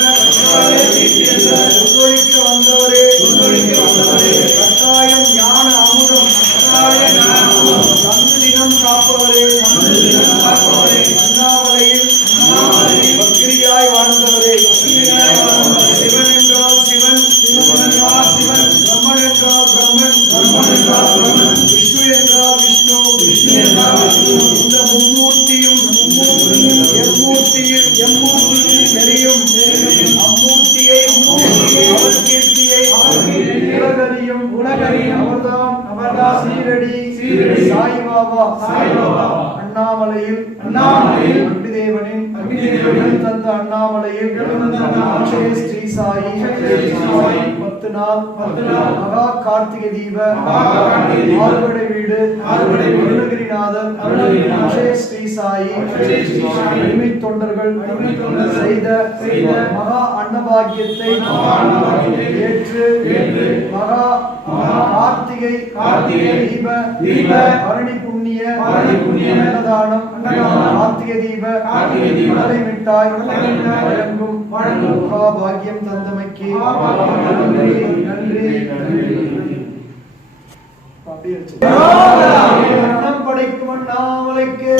சொல்லொழிக்க வந்தவரே கட்டாயம் ஞான அமுதம் கண்டு தினம் காப்பவரே அண்ணாமலையில் பக்கிரியாய் வாழ்ந்தவரே சிவன் என்றால் சிவன் பிரம்மன் என்றால் பிரம்மன் விஷ்ணு என்றால் விஷ்ணு இந்த மும்மூர்த்தியும் எம்மூர்த்தியில் தெரியும் அம்மூர்த்தியை அவர் கீர்த்தியை உலகறியும் அவர்தான் சீரடி சாய்பாபா அண்ணாமலையில் அக்னிதேவனின் தந்த அண்ணாமலையில் ஸ்ரீ சாயி 10 நாள் மகா கார்த்திகை தீப ஆறுபடை வீடு அருணகிரிநாதர் ஸ்ரீ சாயி அடிமை தொண்டர்கள் செய்த மகா அன்னபாகியத்தை ஏற்று மகா கார்த்திகை தீப பரணி புண்ணிய அன்னதானம் கார்த்திகை தீப மலை மிட்டாய் வழங்கும் மகா பாக்கியம் தந்தமைக்கு நன்றி மனம் படைக்கும் அண்ணாமலைக்கு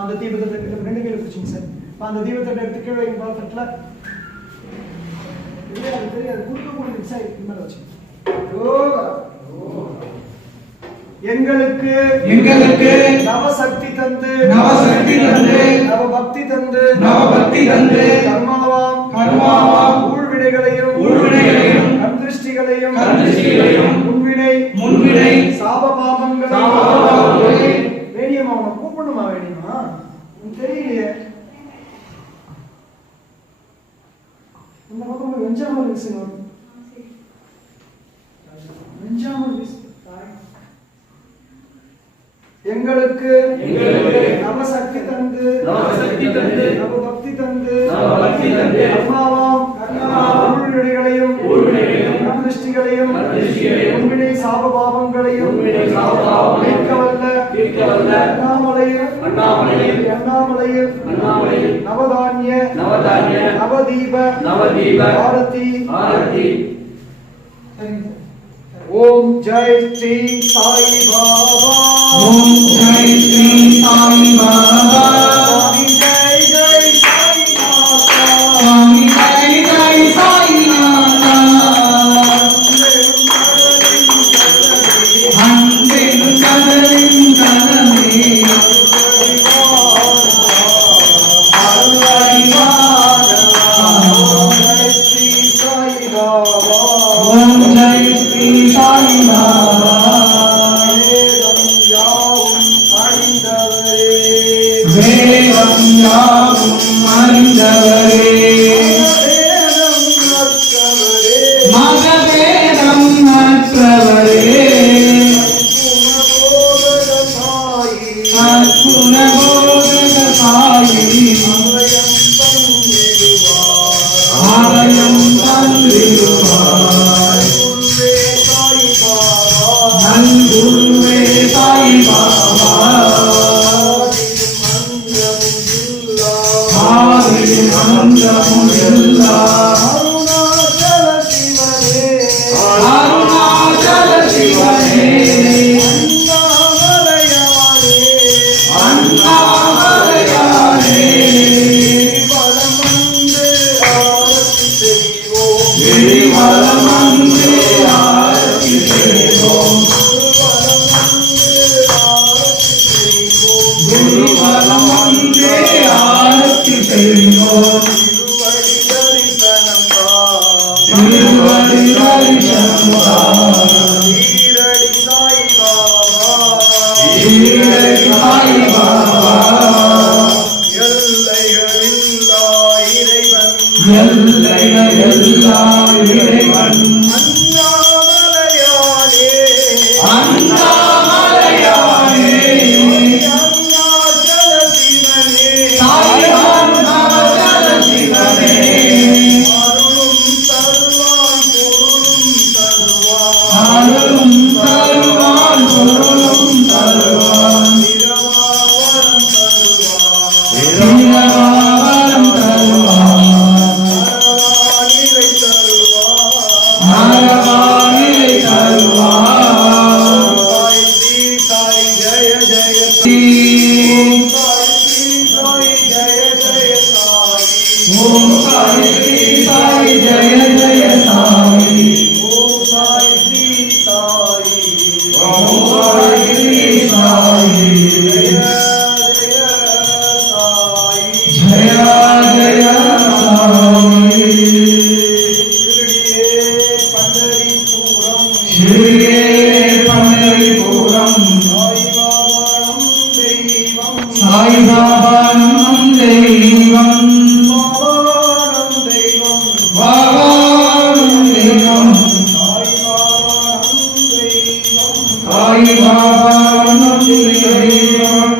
அந்த தீபத்தை 2 கையில் பிடிச்சிங்க சார். அந்த தீபத்தை எடுத்து கீழே வைங்க பாத்திரத்துல. தெரியாது குறுக்கக்கூடிய சார் இது மேல வச்சு. எங்களுக்கு நவசக்தி தந்து நவபக்தி தந்து கர்மாவாம் ஊழ்வினைகளையும் கண்திருஷ்டிகளையும் முன்வினை சாப பாபங்களையும் வேணியம்மா உன்னை கூப்பிடணுமா வேணியம்மா தெரியலையே இந்த பக்கம் வெஞ்சாமல் வீசுங்க வெஞ்சாமல் வீசு எங்களுக்கு நவசக்தி தந்து நவபக்தி தந்து கர்மாவாம் ஊழ்வினைகளையும் கண்திருஷ்டிகளையும் முன்வினை சாப பாவங்களையும் தீர்க்கவல்ல அண்ணாமலையில் நவதானிய நவதீப ஆரத்தி ஓம் ஜெய் ஸ்ரீ சாய் பாபா ஓம் ஜெய் ஸ்ரீ சாய் பாபா சுவாமி ஜெய் ஜெய் சாய் பாபா சுவாமி ஜெய் ஆலயம் தந்திடுவாய். நல்குருவே சாய் பாபா ஆதியும் அந்தமும் இல்லா அருணாச்சல சிவனே அண்ணாமலையானே கிரிவலம் வந்து ஆரத்தி செய்வோம். குருவலம் வந்து ஆரத்தி செய்வோம். திருவடி தரிசனம் ஈரடி சாய் பாபா எல்லைகள் எல்லாம் இறைவன் அண்ணாமலையானே சாய் அருணாச்சல சிவனே அருளும் தருவான் பொருளும் தருவான் இரவாரம் தருவான் மரவானிலை தருவான் ஓம் சாய் ஸ்ரீ சாய் ஜெய ஜெய சாய் ஓம் சாய் ஸ்ரீ சாய் ஜெய ஜெய சாய் ஸ்ரீயே பண்டரிபுரம் சாய் பாபா நம் தெய்வம் பாபா நம் தெய்வம் சாய் பாபா நம் தெய்வம்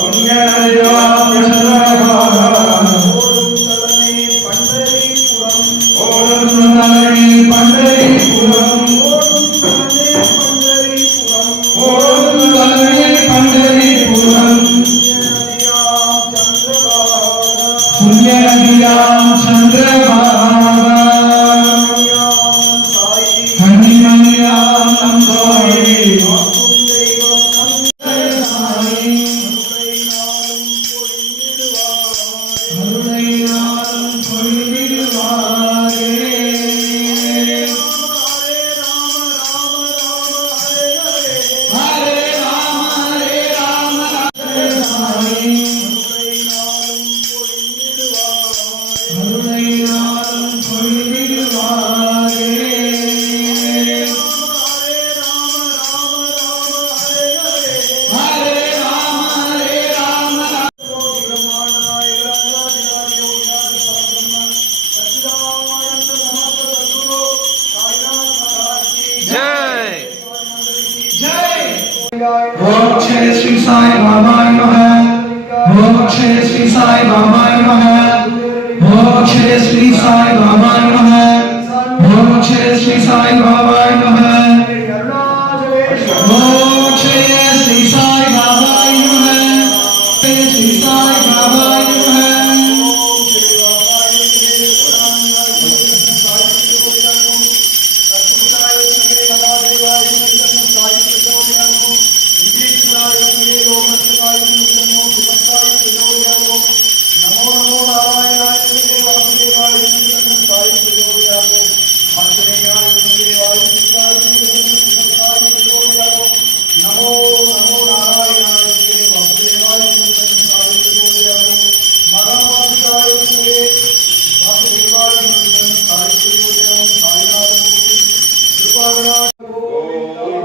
புண்ணியயாம் சந்திரபாகா ஓடும் நலனே பண்டரிபுரம் ஓடும் நலனே பண்டரிபுரம் புண்ணியயாம் சந்திரபாகா கண்ணிமணியாம் நம் சாயி அருளை நாளும் பொழிவிடுவாரே. ஹரே ராம ஹரே ராம ஹரே சாயி அருளை நாளும் பொழிவிடுவாரே. ஹரே ராம ஹரே ராம ओम श्री श्री साई बाबाय नमः। ओम श्री श्री साई बाबाय नमः। ओम श्री श्री साई बाबाय नमः। ओम श्री श्री साई बाबाय नमः। ओम श्री श्री साई बाबाय नमः। श्री श्री साई बाबाय नमः।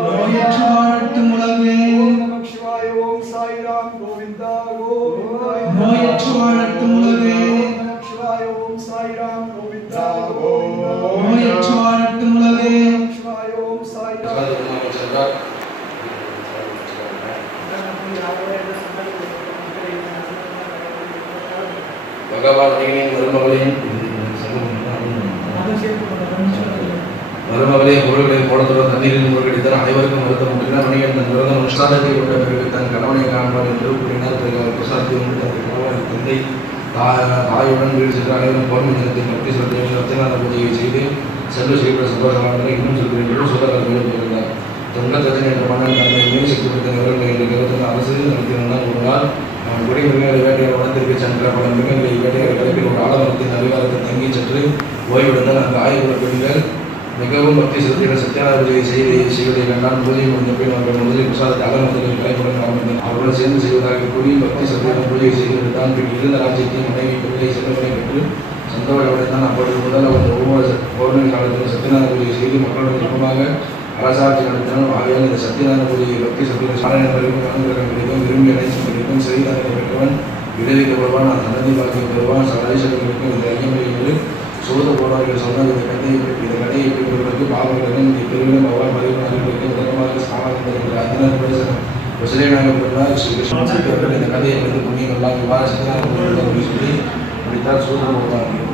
நோயற்று வாழட்டும் உலகே. நோயற்று வாழட்டும் உலகே. நோயற்று வாழட்டும் உலகே. பகவானின் மருமகளே பொருள்களை போடத்துடன் தண்ணீரில் முருகடித்தான் அனைவருக்கும் வருத்தம் உண்டான மணிகன் தன் விரதம் அனுஷ்டானத்தை கொண்ட பிறகு தன் கணவனை காண்பான் என்று கூறினார். பிரசாரத்தை உண்டு தன் கணவன் தந்தை தாயுடன் வீடு சென்று அனைவரும் பௌர்ணமி தினத்தில் பக்தி சொல்லிய சத்தியநாத பூஜையை செய்து சென்று செய்யப்பட்ட சந்தோஷமான இன்னும் சொல்கிறேன் சோதரர் மேலும் இருந்தார். தொங்கத்தஜன் என்ற மன்னன் தன்னை மீன் சக்தி கொடுத்த விவரங்கள் என்று கருத்தில் அரசு நடத்தினான். ஒரு நாள் அவன் குடி மிருகங்களை வேட்டையாட வனத்திற்கு சென்ற பல மிருகங்களை வேட்டையாட கிளப்பில் ஒரு ஆலமரத்தின் அதிகாரத்தில் தங்கி சென்று ஓய்வெடுத்தான். அந்த ஆய்வுள்ள பெண்கள் மிகவும் பக்தி சிறுத்தைகள் சத்தியநாத பூஜையை செய்வதை கண்டால் பூஜை முடிந்த பின் அவர்கள் முதலில் பிரசாதத்தை அலமரத்தில் கலைப்புடன் ஆரம்பித்தார். அவர்கள் சேர்ந்து செய்வதாக கூறி பக்தி சிறுத்தைகள் பூஜையை செய்துவிட்டான். பின் இருந்த ராஜ்யத்தையும் மனைவி பிள்ளை செல்வனை பெற்று சந்தோஷப்படைத்தான். அப்பொழுது முதல் அவர் ஒவ்வொரு பௌர்ணமி காலத்திலும் சத்தியநாத பூஜையை செய்து மக்களுடன் சுகமாக அரசாட்சி நடத்தினாலும். ஆகையால் இந்த சத்தியநாத பூஜையை பக்தி சிறுத்தைகள் சாரணர்களுக்கும் அனுகிரகம் கிடைக்கும். விரும்பி அனைத்தும் கிடைக்கும். செய்தார்கள் பெற்றவன் விடுவிக்கப்படுவான். அந்த நலனை பார்க்க பெறுவான். சகலேசர்களுக்கும் இந்த ஐயமை என்று சோத போனவர்கள் சொன்னால் இந்த கதையை பெறுவதற்கு பாவங்களுடன் இந்த பெருவிடம் அவ்வாறு மறைவர்களுக்கு உதகமாக ஸ்தானங்கள் என்ற அதினார் பிரதேசம் வசதியாக பெற்றார். ஸ்ரீ கிருஷ்ணன் இந்த கதையை வந்து புண்ணியங்கள்லாம் இவ்வாறு சத்தியநாத சொல்லி முடித்தார். சோத போவார்கள்.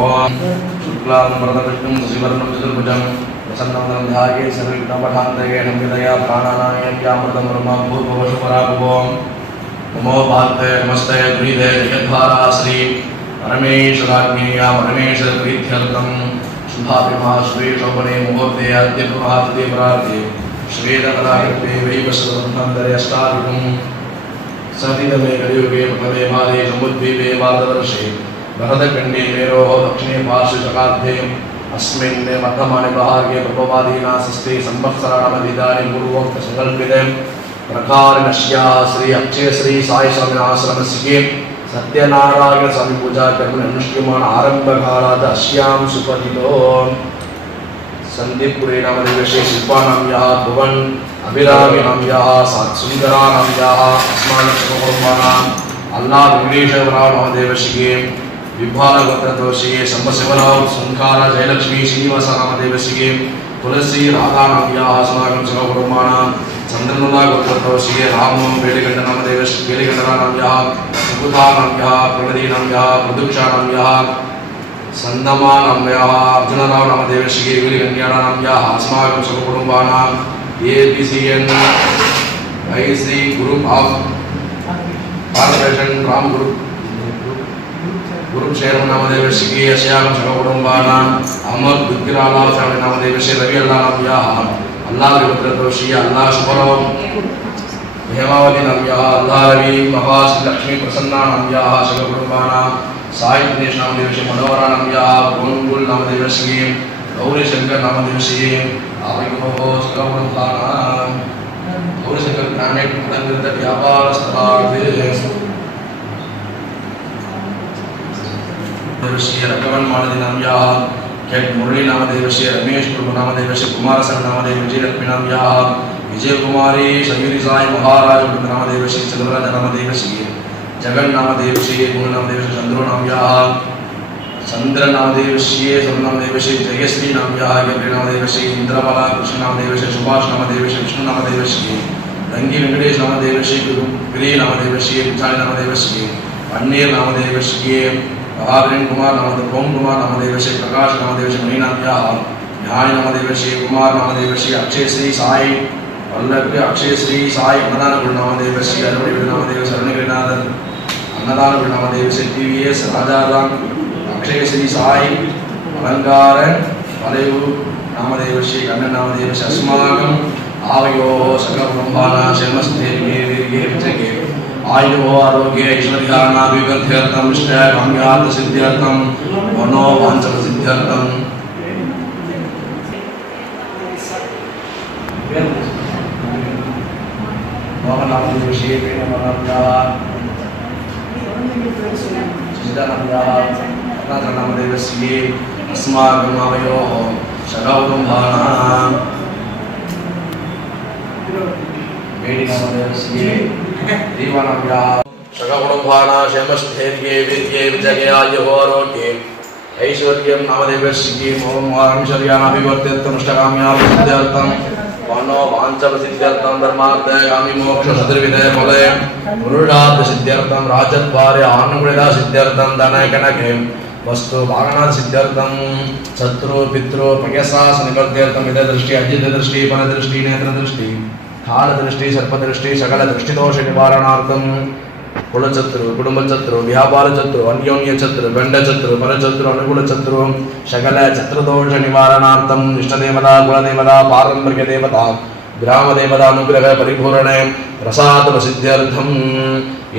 ஓம் சுக்லாம் வரதகிருஷ்ணம் சிவர்ணம் சதுர்புஜம் பிரசன்னம் தியாயே சர்வவிக்னபடாந்தயே நம்பிதயா பிராணாநாயக்யாமிருதம் பிரம்ம பூர்வவசுபராபுவோம் नमो भाते नमस्ते द्विदे जगद्धारा श्री परमेश्वराज्ञेया परमेश्वर प्रीत्यर्थम शुभाभिमा श्री शोभने मुहूर्ते अद्य प्रभाते प्रार्थे श्वेतकलाकृते वैवस्वतन्त्रे अष्टाधिकं सतितमे कलियुगे प्रथमे मादे समुद्वीपे भारतवर्षे भरतखण्डे मेरोः दक्षिणे पार्श्वे शकाब्दे अस्मिन् वर्तमाने भागे प्रभवादीना षष्ठे संवत्सराणामधिदाने पूर्वोक्तसङ्कल्पिते प्रकारनश्या श्री अक्षय श्री साई स्वामी आश्रमस्य सत्यनारायण स्वामी पूजा कर्म अनुष्ठ्यमान आरंभ कालाद अस्यां सुपतितो संदीपुरे नामदेवस्य शिल्पानां यः भुवन अभिरामिनां यः सुंदरानां यः अस्माकं कुटुम्बानां अल्लाह वेंकटेश्वरराव नामदेवस्य विभाग गोत्रतोषिये संबशिवराव सुंखारा जयलक्ष्मी श्रीनिवास नामदेवस्य तुलसी राधा नाम यः अस्माकं कुटुम्बानां चंद्रमला गोत्रतोषिये रामं वेलिकंठ नामदेवस्य वेलिकंठरा नाम यः सुबुधा नाम यः प्रगति नाम यः प्रदुक्षा नाम यः संदमा नाम यः अर्जुनराव नामदेवस्य वेलिकंठ्यारा नाम यः अस्माकं कुटुम्बानां ABCN IC Group of Corporation Ram Group Chairman नामदेवस्य अस्याकं कुटुम्बानां Amar दुग्गिराला family नामदेवस्य Ravi अल्लाह नाम यः अल्लाह गोत्रतोषिये अल्लाह शुभराव हेमावती नाम यः अल्लाह रवि महाश्री लक्ष्मी प्रसन्ना नाम यः कुटुम्बानां साई दिनेश नामदेवस्य मनोहरा नाम यः गोंगुल नामदेवस्य गौरी शंकर नामदेवस्य आवयोः कुटुम्बानां गौरी शंकर ग्रामीण पदंकृत व्यापार स्थलार्थे देवस्य रघुवन मानदी नाम यः केट मुरली नामदेवस्य रमेश प्रभु नामदेवस्य कुमारसन नामदेव विजयलक्ष्मी नाम यः विजय कुमारी शयूरी साई महाराज नामदेवस्य चंद्रराज नामदेवस्य जगन नामदेवस्य गुण नामदेवस्य चंद्रो नाम यः चंद्र नामदेवस्य सर्व नामदेवस्य जयश्री नाम यः गौरी नामदेवस्य इंद्रबाला कृष्ण नामदेवस्य सुभाष नामदेवस्य विष्णु नामदेवस्य रंगी वेंकटेश नामदेवस्य गिरी नामदेवस्य विचारी नामदेवस्य अन्य नामदेवस्य आर्यन कुमार नामदेव ओम कुमार नामदेवस्य प्रकाश नामदेवस्य मणि नाम यः ज्ञानी नामदेवस्य कुमार नामदेवस्य अक्षय श्री साई वल्लभ अक्षय श्री साई अन्नदान गुरु नामदेवस्य अरुणि नामदेवस्य अरुणगिरिनाथन अन्नदान गुरु नामदेवस्य TVS राजाराम अक्षय श्री साई अलंकारन वलयु नामदेवस्य कन्न नामदेवस्य अस्माकं आवयोः सकल ब्रह्माणां शमस्तेर्गे विजगे आयुः आरोग्य ऐश्वर्याणाभिवृद्ध्यर्थं इष्टकाम्यार्थ सिद्ध्यर्थं मनोवाञ्छन सिद्ध्यर्थं मोहनामदेवस्य प्रेमनाम्याः चिन्तानाम्याः नामदेवस्य अस्माकं आवयोः सकलकुटुम्बानां नामदेवस्य देवानाम्याः सकलकुटुम्बानां शमस्थैर्ये विद्ये विजये आयुः आरोग्ये ऐश्वर्यं नामदेवस्य मोहं ऐश्वर्याणाभिवर्ध्यर्थं इष्टकाम्यार्थं सिद्ध्यर्थं वनो वांछव सिद्ध्यर्थं धर्मार्थ कामी मोक्ष चतुर्विधे फले पुरुषार्थ सिद्ध्यर्थं राजद्वारे आनुकूल्यता सिद्ध्यर्थं धने कनके वस्तु भागनाथ सिद्ध्यर्थं शत्रु पितृ पयसास निवर्त्यर्थं इद दृष्टि अजित दृष्टि पर दृष्टि नेत्र दृष्टि काल दृष्टि सर्प दृष्टि सकल दृष्टि दोष निवारणार्थं कुल चतुर कुटुंब चतुर व्यापार चतुर अन्योन्य चतुर गंड चतुर पर चतुर अनुकूल चतुर सकल चतुर्दोष निवारणार्थं इष्टदेवता कुलदेवता पारंपरिक देवता ग्राम देवता अनुग्रह परिपूर्णे प्रसाद सिद्ध्यर्थं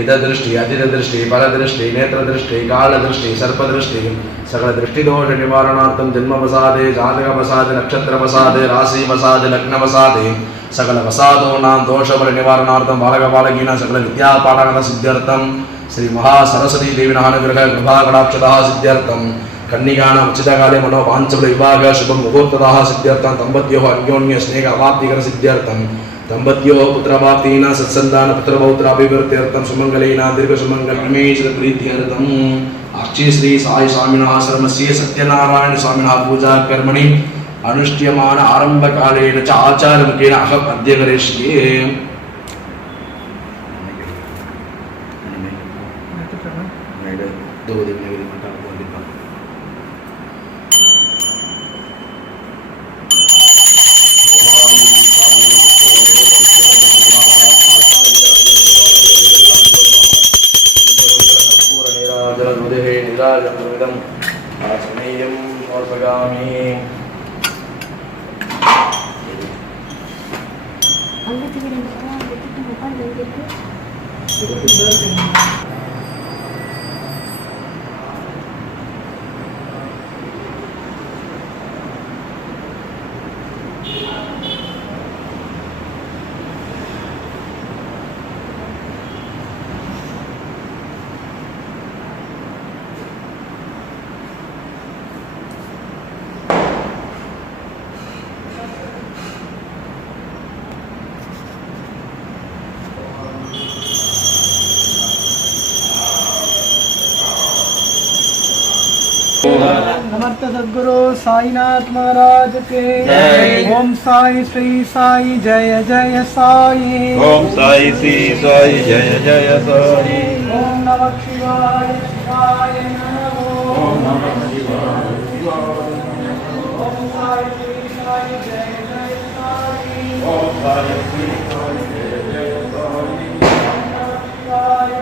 इद दृष्टि अजित दृष्टि पर दृष्टि नेत्र दृष्टि काल दृष्टि सर्प दृष्टि सकल दृष्टि दोष निवारणार्थं जन्म वसादे जातक वसादे नक्षत्र वसादे राशि वसादे लग्न वसादे सकल वसादोनां दोष निवारणार्थं बालक बालकीनां सकल विद्या पाठन सिद्ध्यर्थं श्री महासरस्वती देवीनां अनुग्रह कृपा कटाक्षतः सिद्ध्यर्थं कन्निकानां उचितकाले मनोवाञ्छित विवाह शुभ मुहूर्ततः सिद्ध्यर्थं दम्पत्योः अन्योन्य स्नेह अवाप्तिकर सिद्ध्यर्थं दम्पत्योः पुत्रप्राप्तिना सत्सन्तान पुत्रपौत्राभिवृद्ध्यर्थं सुमङ्गलेन दीर्घसुमङ्गलमेश प्रीत्यर्थं अर्ची श्री साई स्वामिनः आश्रमस्य सत्यनारायण स्वामिनः पूजा कर्मणि अनुष्ठ्यमान आरंभ कालेन च आचारमुखेन अहम् अद्य करिष्ये। नमस्ते सद्गुरु साईनाथ महाराज के जय। ओम साई श्री साई जय जय साई। ओम साई श्री साई जय जय साई। ओम नमः शिवाय शिवाय नमो। ओम नमः शिवाय ओम साई श्री साई जय जय साई। ओम साई श्री साई जय जय साई। ओम नमः शिवाय।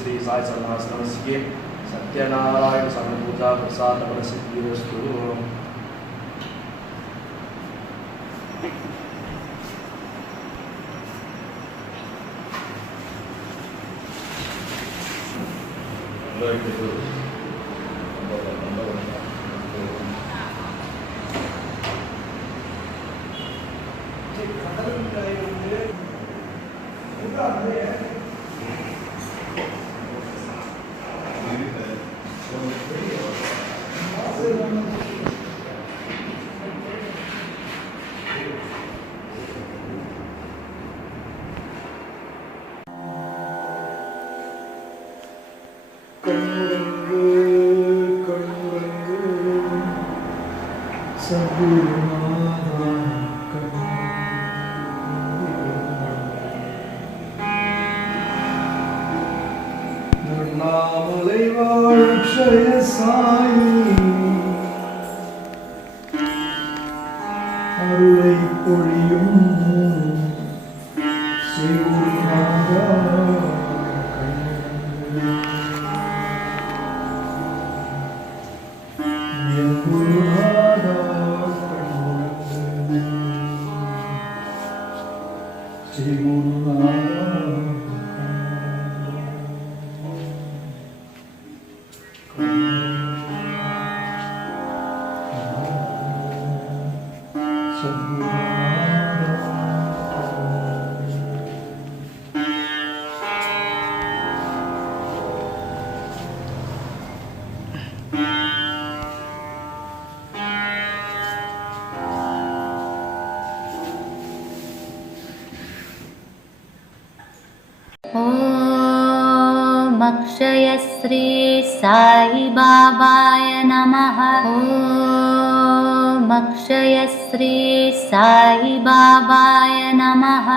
श्री साई सर्वाश्रमस्य सत्यनारायण स्वामी पूजा प्रसाद प्रसिद्धिरस्तु। கண்ணுறங்கு கண்ணுறங்கு சகுருநாதா அண்ணாமலை வாழ்ஷய சாயி அருளை பொழியும் சிவநாதா ॐ अक्षय श्री साई बाबाय नमः। ॐ अक्षय श्री साई बाबाय नमः।